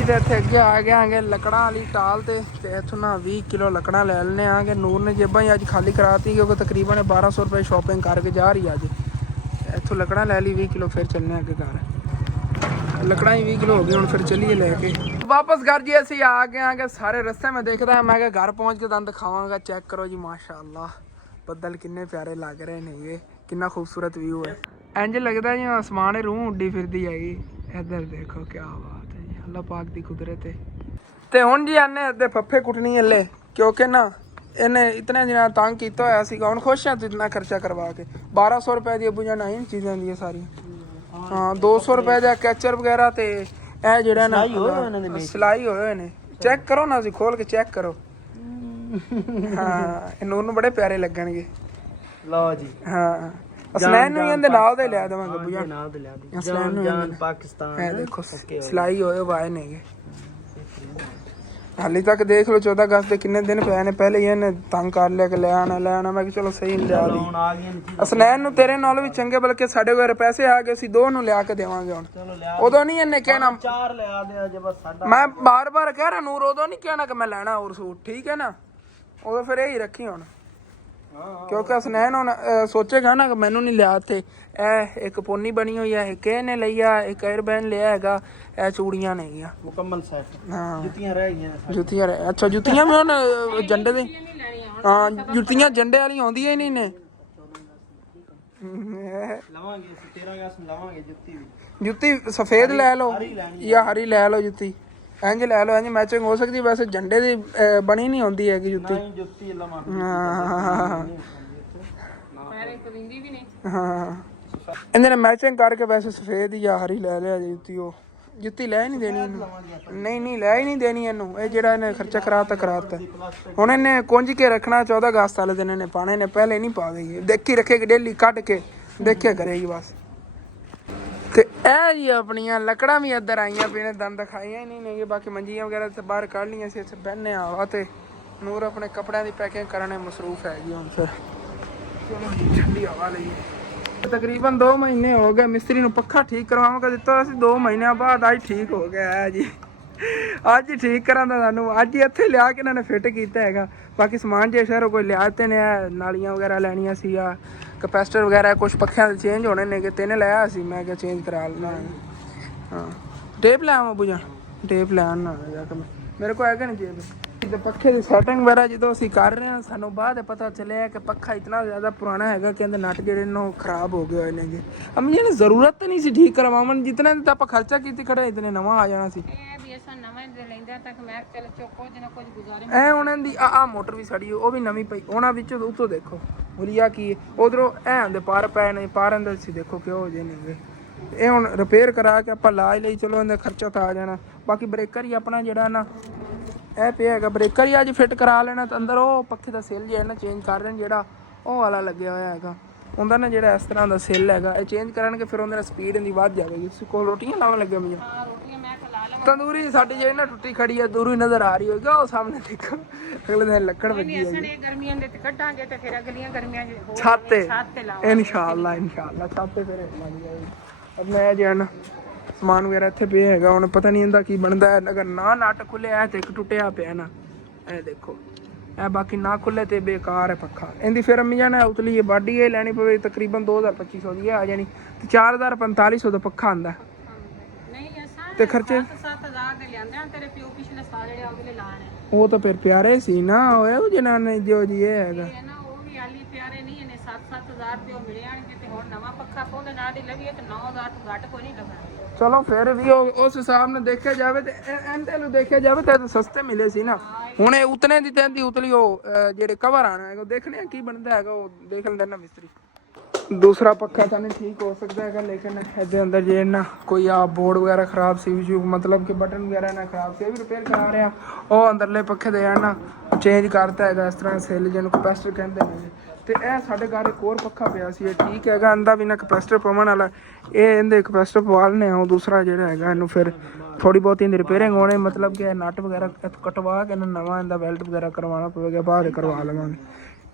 इतने अगे आ गए आगे लकड़ा वाली टाल ते इतों ना 20 किलो लकड़ा ले लेने आगे। नूर ने जेबां ही अज खाली कराती क्योंकि तकरीबन 1200 रुपये शॉपिंग करके जा रही है अज। इतों लकड़ा ले ली 20 किलो, फिर चलने अगे घर, लकड़ा ही 20 किलो हो गई। हम फिर चलिए लेके वापस घर जी। असं आ गए आगे सारे रस्ते में देखता है, मैं घर पहुँच के दंद खावांगा। चेक करो जी माशाअल्लाह बदल किन्ने प्यारे लग रहे हैं, कितना खूबसूरत व्यू है। इंज लगता जी आसमान रूह उड्डी फिरदी हैगी। इधर देखो क्या बात है जी, अल्लाह पाक दी कुदरत है। ते हुण जी आने अद्धे फफ्फे कुटनी हले क्योंकि ना इन्हें इतने दिन तंग किया होया सीगा। हुण खुश है तू इतना खर्चा करवा के 1200 रुपए दी अबू जान आई चीज़ां दी सारी। हाँ 200 रुपए का कैचर वगैरह ते ए जेड़ा ना सिलाई होए ने, चेक करो ना जी, खोल के चेक करो। हाँ नूर नूं बड़े प्यारे लगणगे। लो जी हाँ असलैन नूं इंदे नाल दे लिया देवांगे बुआ, नाल दे लिया दी असलैन नूं पाकिस्तान। ए देखो सिलाई होए वाए नेगे। ਹਾਲੇ ਤੱਕ ਦੇਖ ਲਓ 14 ਅਗਸਤ ਦੇ ਕਿੰਨੇ ਦਿਨ ਪਏ ਨੇ, ਪਹਿਲੇ ਹੀ ਇਹਨੇ ਤੰਗ ਕਰ ਲਿਆ ਕਿ ਲੈ ਆਣਾ ਮੈਂ ਕਿ ਚਲੋ ਸਹੀ ਲਿਆ ਦੀ। ਹੁਣ ਆ ਗਈਆਂ ਨੇ ਚੀਜ਼ਾਂ। ਅਸਨੈਨ ਨੂੰ ਤੇਰੇ ਨਾਲ ਵੀ ਚੰਗੇ, ਬਲਕਿ ਸਾਡੇ ਕੋਲ ਪੈਸੇ ਆ ਗਏ, ਅਸੀਂ 2 ਨੂੰ ਲਿਆ ਕੇ ਦੇਵਾਂਗੇ ਹੁਣ। ਚਲੋ ਲਿਆ ਉਦੋਂ ਨਹੀਂ ਇਹਨੇ ਕਹਿਣਾ, 4 ਲਿਆ ਦੇ ਅਜੇ ਬਸ ਸਾਡਾ। ਮੈਂ ਬਾਰ-ਬਾਰ ਕਹਿ ਰਿਹਾ ਨੂਰ, ਉਦੋਂ ਨਹੀਂ ਕਹਿਣਾ ਕਿ ਮੈਂ ਲੈਣਾ ਹੋਰ ਸੂਟ, ਠੀਕ ਹੈ ਨਾ। ਉਦੋਂ ਫਿਰ ਇਹੀ ਰੱਖੀ ਹੁਣ, ਕਿਉਂਕਿ ਅਸਨੈਨ ਹੁਣ ਸੋਚੇਗਾ ਨਾ ਕਿ ਮੈਨੂੰ ਨਹੀਂ ਲਿਆ। ਤੇ ਇਹ ਇੱਕ ਪੋਨੀ ਬਣੀ ਹੋਈ ਹੈ, ਇੱਕ ਇਹਨੇ ਲਈ ਆ, ਇੱਕ 에ਅਰਬੈਂਡ ਲਿਆ ਹੈਗਾ, ਇਹ ਚੂੜੀਆਂ ਨੇਗੀਆਂ ਮੁਕੰਮਲ ਸੈੱਟ। ਹਾਂ ਜੁੱਤੀਆਂ ਰਹਿ ਗਈਆਂ ਨੇ। ਜੁੱਤੀਆਂ ਅੱਛਾ ਜੁੱਤੀਆਂ ਵੀ ਹੁਣ ਝੰਡੇ ਦੇ, ਹਾਂ ਜੁੱਤੀਆਂ ਝੰਡੇ ਵਾਲੀਆਂ ਆਉਂਦੀਆਂ ਹੀ ਨਹੀਂ ਨੇ। ਲਵਾਂਗੇ 13 ਅਗਸਤ ਨੂੰ ਲਵਾਂਗੇ ਜੁੱਤੀ ਵੀ। ਜੁੱਤੀ ਸਫੇਦ ਲੈ ਲਓ ਜਾਂ ਹਰੀ ਲੈ ਲਓ, ਜੁੱਤੀ ਇੰਜ ਲੈ ਲਓ, ਇੰਜ ਮੈਚਿੰਗ ਹੋ ਸਕਦੀ। ਵੈਸੇ ਝੰਡੇ ਦੀ ਬਣੀ ਨਹੀਂ ਹੁੰਦੀ ਹੈਗੀ ਜੁੱਤੀ। ਨਹੀਂ ਜੁੱਤੀ ਲਵਾਂਗੇ। ਹਾਂ ਪਰਿੰਦੀ ਵੀ ਨਹੀਂ। ਹਾਂ ਇਹਦੇ ਨਾਲ ਮੈਚਿੰਗ ਕਰਕੇ ਵੈਸੇ ਸਫੇਦ ਜਾਂ ਹਰੀ ਲੈ ਲਿਆ ਜੁੱਤੀ। ਉਹ ਜੁੱਤੀ ਲੈ ਹੀ ਨਹੀਂ ਦੇਣੀ ਇਹਨੂੰ, ਨਹੀਂ ਲੈ ਹੀ ਨਹੀਂ ਦੇਣੀ ਇਹਨੂੰ। ਇਹ ਜਿਹੜਾ ਇਹਨੇ ਖਰਚਾ ਕਰਾਤਾ ਹੁਣ ਇਹਨੇ ਕੁੰਝ ਕੇ ਰੱਖਣਾ। 14 ਅਗਸਤ ਵਾਲੇ ਦਿਨ ਇਹਨੇ ਪਾਣੇ ਨੇ, ਪਹਿਲੇ ਨਹੀਂ ਪਾ ਗਈ। ਦੇਖੀ ਰੱਖੇਗੀ ਡੇਲੀ ਕੱਢ ਕੇ ਦੇਖਿਆ ਕਰੇਗੀ ਬਸ। ਤੇ ਇਹ ਜੀ ਆਪਣੀਆਂ ਲੱਕੜਾਂ ਵੀ ਇੱਧਰ ਆਈਆਂ ਪਈਆਂ, ਦੰਦ ਦਿਖਾਈਆਂ ਹੀ ਨਹੀਂ ਨੇ। ਬਾਕੀ ਮੰਜੀਆਂ ਵਗੈਰਾ ਤੇ ਬਾਹਰ ਕੱਢ ਲਈਆਂ ਸੀ, ਇੱਥੇ ਬਹਿਨੇ ਆ। ਤੇ ਨੂਰ ਆਪਣੇ ਕੱਪੜਿਆਂ ਦੀ ਪੈਕਿੰਗ ਕਰਨ ਵਿੱਚ ਮਸਰੂਫ ਹੈਗੀ ਹੁਣ। ਫਿਰ ਚਲੋ ਠੰਡੀ ਹਵਾ ਲਈਏ। ਤਕਰੀਬਨ 2 ਮਹੀਨੇ ਹੋ ਗਏ ਮਿਸਤਰੀ ਨੂੰ ਪੱਖਾ ਠੀਕ ਕਰਵਾਵਾਂਗਾ ਦਿੱਤਾ ਸੀ। 2 ਮਹੀਨਿਆਂ ਬਾਅਦ ਅੱਜ ਠੀਕ ਹੋ ਗਿਆ ਹੈ ਜੀ। ਅੱਜ ਹੀ ਠੀਕ ਕਰਾਂ ਦਾ ਸਾਨੂੰ, ਅੱਜ ਹੀ ਇੱਥੇ ਲਿਆ ਕੇ ਇਹਨਾਂ ਨੇ ਫਿੱਟ ਕੀਤਾ ਹੈਗਾ। ਬਾਕੀ ਸਮਾਨ ਜੇ ਸ਼ਹਿਰੋਂ ਕੋਈ ਲਿਆ ਤੇ ਨੇ, ਨਾਲੀਆਂ ਵਗੈਰਾ ਲੈਣੀਆਂ ਸੀ ਆ, ਕਪੈਸਟਰ ਵਗੈਰਾ ਕੁਛ ਪੱਖਿਆਂ ਦੇ ਚੇਂਜ ਹੋਣੇ ਨੇ ਕਿ 3 ਲਿਆ ਸੀ। ਮੈਂ ਕਿਹਾ ਚੇਂਜ ਕਰਾ ਲੈਣਾ। ਹਾਂ ਟੇਪ ਲੈ ਆਵਾਂ ਬੁਝਾ, ਟੇਪ ਲੈ ਆਉਣਾ ਜਾ ਕੇ ਮੇਰੇ ਕੋਲ ਹੈਗਾ ਨਹੀਂ ਜੇਬ। ਤੇ ਪੱਖੇ ਦੀ ਸੈਟਿੰਗ ਵਗੈਰਾ ਜਦੋਂ ਅਸੀਂ ਕਰ ਰਹੇ ਹਾਂ, ਸਾਨੂੰ ਬਾਅਦ ਪਤਾ ਚੱਲਿਆ ਕਿ ਪੱਖਾ ਇਤਨਾ ਜ਼ਿਆਦਾ ਪੁਰਾਣਾ ਹੈਗਾ ਕਿ ਇਹਦੇ ਨਟ ਜਿਹੜੇ ਨੂੰ ਖਰਾਬ ਹੋ ਗਏ ਹੋਏ ਨੇਗੇ। ਅਮੀ ਇਹਨੂੰ ਜ਼ਰੂਰਤ ਤਾਂ ਨਹੀਂ ਸੀ ਠੀਕ ਕਰਵਾਉਣ, ਜਿਤਨਾ ਤਾਂ ਆਪਾਂ ਖਰਚਾ ਕੀਤੀ ਖੜਾ ਇਤਨੇ ਨਵਾਂ ਆ ਜਾਣਾ ਸੀ। ਐ ਉਹਨਾਂ ਦੀ ਆ ਮੋਟਰ ਵੀ ਸੜੀ, ਉਹ ਵੀ ਨਵੀਂ ਪਈ। ਉਹਨਾਂ ਵਿੱਚੋਂ ਉੱਤੋਂ ਦੇਖੋ ਹੁਲੀਆ ਕੀ ਉਧਰੋਂ ਐ ਹੁੰਦੇ ਪਾਰ ਪਏ ਨੇ, ਪਾਰ ਅੰਦਰ ਸੀ ਦੇਖੋ ਕਿਹੋ ਜਿਹੇ ਨੇਗੇ। ਇਹ ਹੁਣ ਰਿਪੇਅਰ ਕਰਾ ਕੇ ਆਪਾਂ ਲਾਜ ਲਈ, ਚਲੋ ਇਹਦਾ ਖਰਚਾ ਤਾਂ ਆ ਜਾਣਾ। ਬਾਕੀ ਬ੍ਰੇਕਰ ਹੀ ਆਪਣਾ ਜਿਹੜਾ ਨਾ ਇਹ ਪਿਆ ਹੈਗਾ, ਬ੍ਰੇਕਰ ਹੀ ਅੱਜ ਫਿੱਟ ਕਰਾ ਲੈਣਾ। ਤਾਂ ਅੰਦਰ ਉਹ ਪੱਖੇ ਦਾ ਸੇਲ ਜਿਹੜਾ ਨਾ ਚੇਂਜ ਕਰ ਰਹੇ ਨੇ, ਜਿਹੜਾ ਉਹ ਵਾਲਾ ਲੱਗਿਆ ਹੋਇਆ ਹੈਗਾ ਉਹਦਾ ਨਾ, ਜਿਹੜਾ ਇਸ ਤਰ੍ਹਾਂ ਦਾ ਸੇਲ ਹੈਗਾ, ਇਹ ਚੇਂਜ ਕਰਨਗੇ। ਫਿਰ ਉਹਦੇ ਨਾਲ ਸਪੀਡ ਇਹਦੀ ਵੱਧ ਜਾਵੇਗੀ। ਤੁਸੀਂ ਕੋਲ ਰੋਟੀਆਂ ਲਾਉਣ ਲੱਗੇ ਮੈਨੂੰ ਤੰਦੂਰੀ ਸਾਡੀ ਜਿਹੜੀ ਨਾ ਟੁੱਟੀ ਖੜੀ ਹੈ, ਦੂਰੋਂ ਹੀ ਨਜ਼ਰ ਆ ਰਹੀ ਹੋਏਗਾ। ਉਹ ਸਾਹਮਣੇ ਦੇਖੋ ਅਗਲੇ ਦਿਨ ਲੱਕੜ ਵੱਜੀ ਹੈ ਗਰਮੀਆਂ ਦੇ ਤੇ ਕੱਢਾਂਗੇ ਤੇ ਫਿਰ ਅਗਲੀਆਂ ਗਰਮੀਆਂ ਛੱਤ ਤੇ ਇਨਸ਼ਾਅੱਲਾ ਛੱਤ ਤੇ ਫਿਰ ਲੱਗ ਜਾਏਗੀ। ਮੈਂ ਜਾਨ ਸਮਾਨ ਵਗੈਰਾ ਇੱਥੇ ਪਿਆ ਹੈਗਾ, ਹੁਣ ਪਤਾ ਨਹੀਂ ਇਹਦਾ ਕੀ ਬਣਦਾ ਹੈ। ਅਗਰ ਨਾ ਨਟ ਖੁੱਲਿਆ ਤੇ ਇੱਕ ਟੁੱਟਿਆ ਪਿਆ ਨਾ, ਇਹ ਦੇਖੋ ਇਹ ਬਾਕੀ ਨਾ ਖੁੱਲੇ ਤੇ ਬੇਕਾਰ ਹੈ ਪੱਖਾ। ਇਹਦੀ ਫਿਰ ਅੰਮੀ ਜਾਨ ਉਤਲੀ ਇਹ ਬਾਡੀ ਇਹ ਲੈਣੀ ਪਵੇ, ਤਕਰੀਬਨ 2200-2500 ਦੀ ਆ ਜਾਣੀ, ਤੇ 4000-4500 ਦਾ ਪੱਖਾ ਆਂਦਾ ਤੇ ਖਰਚੇ 7,000 ਦੇ ਲਿਆਂਦੇ ਤੇਰੇ ਪਿਓ ਪਿਛਲੇ ਸਾਲ ਜਿਹੜੇ ਅਗਲੇ ਲਾਣ ਹੈ। ਉਹ ਤਾਂ ਫਿਰ ਪਿਆਰੇ ਸੀ ਨਾ, ਹੋਏ ਉਹ ਜਿਹਨਾਂ ਨੇ ਜੋ ਜੀ ਇਹ ਹੈਗਾ ਨਾ, ਉਹ ਵੀ ਆਲੀ ਪਿਆਰੇ ਨਹੀਂ ਨੇ। 7-7,000 ਰੁਪਏ ਮਿਲਿਆ ਨਹੀਂ ਤੇ ਹੁਣ ਨਵਾਂ ਪੱਖਾ ਪਾਉਂਦੇ ਨਾਲ ਦੀ ਲਵੀਏ ਤੇ 9,000 ਤੋਂ ਘੱਟ ਕੋਈ ਨਹੀਂ ਲੱਗਣਾ। ਚਲੋ ਫਿਰ ਵੀ ਉਸ ਹਿਸਾਬ ਨਾਲ ਦੇਖਿਆ ਜਾਵੇ ਤੇ ਇਹਦੇ ਨੂੰ ਦੇਖਿਆ ਜਾਵੇ ਤਾਂ ਸਸਤੇ ਮਿਲੇ ਸੀ ਨਾ। ਹੁਣ ਇਹ ਉਤਨੇ ਦੀ ਤੈਂਦੀ ਉਤਲੀ ਉਹ ਜਿਹੜੇ ਕਵਰ ਆਣਾ ਹੈਗਾ, ਦੇਖਣੇ ਕੀ ਬਣਦਾ ਹੈਗਾ, ਉਹ ਦੇਖ ਲੈਂਦਾ ਨਾ ਮਿਸਤਰੀ। ਦੂਸਰਾ ਪੱਖਾ ਤਾਂ ਨਹੀਂ ਠੀਕ ਹੋ ਸਕਦਾ ਹੈਗਾ, ਲੇਕਿਨ ਇਹਦੇ ਅੰਦਰ ਜੇ ਨਾ ਕੋਈ ਆ ਬੋਰਡ ਵਗੈਰਾ ਖਰਾਬ ਸੀ, ਮਤਲਬ ਕਿ ਬਟਨ ਵਗੈਰਾ ਨਾ ਖਰਾਬ ਸੀ, ਇਹ ਵੀ ਰਿਪੇਅਰ ਕਰਾ ਰਿਹਾ। ਉਹ ਅੰਦਰਲੇ ਪੱਖੇ ਦੇ ਨਾ ਚੇਂਜ ਕਰਤਾ ਹੈਗਾ, ਇਸ ਤਰ੍ਹਾਂ ਸੈੱਲ ਜਿਹਨੂੰ ਕਪੈਸਟਰ ਕਹਿੰਦੇ ਨੇ। ਤੇ ਇਹ ਸਾਡੇ ਘਰ ਇੱਕ ਹੋਰ ਪੱਖਾ ਪਿਆ ਸੀ, ਇਹ ਠੀਕ ਹੈਗਾ, ਇਹਦਾ ਵੀ ਨਾ ਕਪੈਸਟਰ ਪਵਨ ਵਾਲਾ। ਇਹ ਇਹਦੇ ਕਪੈਸਟਰ ਪਵਾ ਲੈਣੇ ਆ। ਉਹ ਦੂਸਰਾ ਜਿਹੜਾ ਹੈਗਾ ਇਹਨੂੰ ਫਿਰ ਥੋੜੀ ਬਹੁਤੀ ਇਹਦੀ ਰਿਪੇਅਰਿੰਗ ਹੋਣੀ, ਮਤਲਬ ਕਿ ਨਟ ਵਗੈਰਾ ਕਟਵਾ ਕੇ ਇਹਨੂੰ ਨਵਾਂ ਇਹਦਾ ਬੈਲਟ ਵਗੈਰਾ ਕਰਵਾਉਣਾ ਪਵੇਗਾ, ਬਾਹਰ ਕਰਵਾ ਲਵਾਂਗੇ।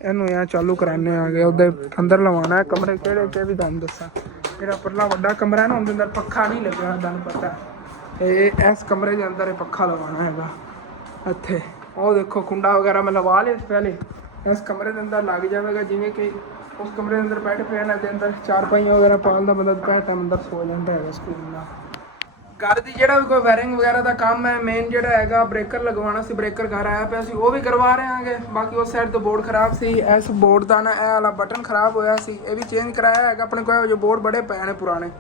ਇਹਨੂੰ ਇਹ ਚਾਲੂ ਕਰਾਣੇ ਆ ਗਏ, ਉਹਦੇ ਅੰਦਰ ਲਵਾਉਣਾ ਹੈ। ਕਮਰੇ ਕਿਹੜੇ ਕਿ ਵੀ ਤੁਹਾਨੂੰ ਦੱਸਾਂ, ਜਿਹੜਾ ਪਰਲਾ ਵੱਡਾ ਕਮਰਾ ਹੈ ਨਾ, ਉਹਦੇ ਅੰਦਰ ਪੱਖਾ ਨਹੀਂ ਲੱਗਿਆ, ਤੁਹਾਨੂੰ ਪਤਾ। ਇਹ ਇਸ ਕਮਰੇ ਦੇ ਅੰਦਰ ਇਹ ਪੱਖਾ ਲਵਾਉਣਾ ਹੈਗਾ ਇੱਥੇ। ਉਹ ਦੇਖੋ ਕੁੰਡਾ ਵਗੈਰਾ ਮੈਂ ਲਵਾ ਲਿਆ ਪਹਿਲੇ, ਇਸ ਕਮਰੇ ਦੇ ਅੰਦਰ ਲੱਗ ਜਾਵੇਗਾ। ਜਿਵੇਂ ਕਿ ਉਸ ਕਮਰੇ ਦੇ ਅੰਦਰ ਬੈਠ ਪਿਆ ਨਾ, ਦੇ ਅੰਦਰ ਚਾਰਪਾਈਆਂ ਵਗੈਰਾ ਪਾਲਦਾ ਬੰਦਾ, ਦੁਪਹਿਰ ਟਾਈਮ ਅੰਦਰ ਸੋ ਜਾਂਦਾ ਹੈਗਾ ਸਕੂਨ ਨਾਲ। ਘਰ ਦੀ ਜਿਹੜਾ ਵੀ ਕੋਈ ਵਾਇਰਿੰਗ ਵਗੈਰਾ ਦਾ ਕੰਮ ਹੈ, ਮੇਨ ਜਿਹੜਾ ਹੈਗਾ ਬ੍ਰੇਕਰ ਲਗਵਾਉਣਾ ਸੀ, ਬ੍ਰੇਕਰ ਘਰ ਆਇਆ ਪਿਆ ਸੀ, ਉਹ ਵੀ ਕਰਵਾ ਰਹੇ ਆਂਗੇ। ਬਾਕੀ ਉਸ ਸਾਈਡ ਤੋਂ ਬੋਰਡ ਖਰਾਬ ਸੀ, ਇਸ ਬੋਰਡ ਦਾ ਨਾ ਇਹ ਵਾਲਾ ਬਟਨ ਖਰਾਬ ਹੋਇਆ ਸੀ, ਇਹ ਵੀ ਚੇਂਜ ਕਰਾਇਆ ਹੈਗਾ। ਆਪਣੇ ਕੋਲ ਜੋ ਬੋਰਡ ਬੜੇ ਪਏ ਨੇ ਪੁਰਾਣੇ।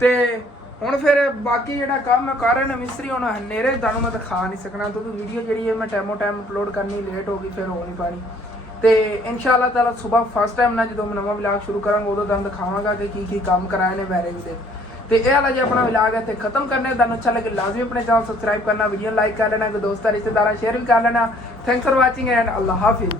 ਤੇ ਹੁਣ ਫਿਰ ਬਾਕੀ ਜਿਹੜਾ ਕੰਮ ਕਰ ਰਹੇ ਨੇ ਮਿਸਤਰੀ, ਹੁਣ ਹਨੇਰੇ ਤੁਹਾਨੂੰ ਮੈਂ ਦਿਖਾ ਨਹੀਂ ਸਕਣਾ, ਕਿਉਂਕਿ ਵੀਡੀਓ ਜਿਹੜੀ ਹੈ ਮੈਂ ਟਾਈਮ ਅਪਲੋਡ ਕਰਨੀ ਲੇਟ ਹੋ ਗਈ, ਫਿਰ ਹੋ ਨਹੀਂ ਪਾਣੀ। ਤੇ ਇਨਸ਼ਾਅੱਲਾ ਤਾਲਾ ਸਵੇਰ ਫਸਟ ਟਾਈਮ ਨਾਲ ਜਦੋਂ ਮੈਂ ਨਵਾਂ ਵਲੌਗ ਸ਼ੁਰੂ ਕਰਾਂਗਾ, ਉਦੋਂ ਤੁਹਾਨੂੰ ਦਿਖਾਵਾਂਗਾ ਕਿ ਕੀ ਕੰਮ ਕਰਾਏ ਨੇ ਵਾਇਰਿੰਗ ਦੇ। ਤੇ ਇਹ ਵਾਲਾ ਜੇ ਆਪਣਾ ਵਲੌਗ ਹੈ ਤੇ ਖਤਮ ਕਰਨੇ। ਤੁਹਾਨੂੰ ਅੱਛਾ ਲੱਗੇ ਲਾਜ਼ਮੀ ਆਪਣੇ ਚੈਨਲ ਸਬਸਕ੍ਰਾਈਬ ਕਰਨਾ, ਵੀਡੀਓ ਲਾਈਕ ਕਰ ਲੈਣਾ, ਦੋਸਤਾਂ ਰਿਸ਼ਤੇਦਾਰਾਂ ਸ਼ੇਅਰ ਵੀ ਕਰ ਲੈਣਾ। ਥੈਂक्स फॉर वाचिंग एंड अल्लाह हाफिज़।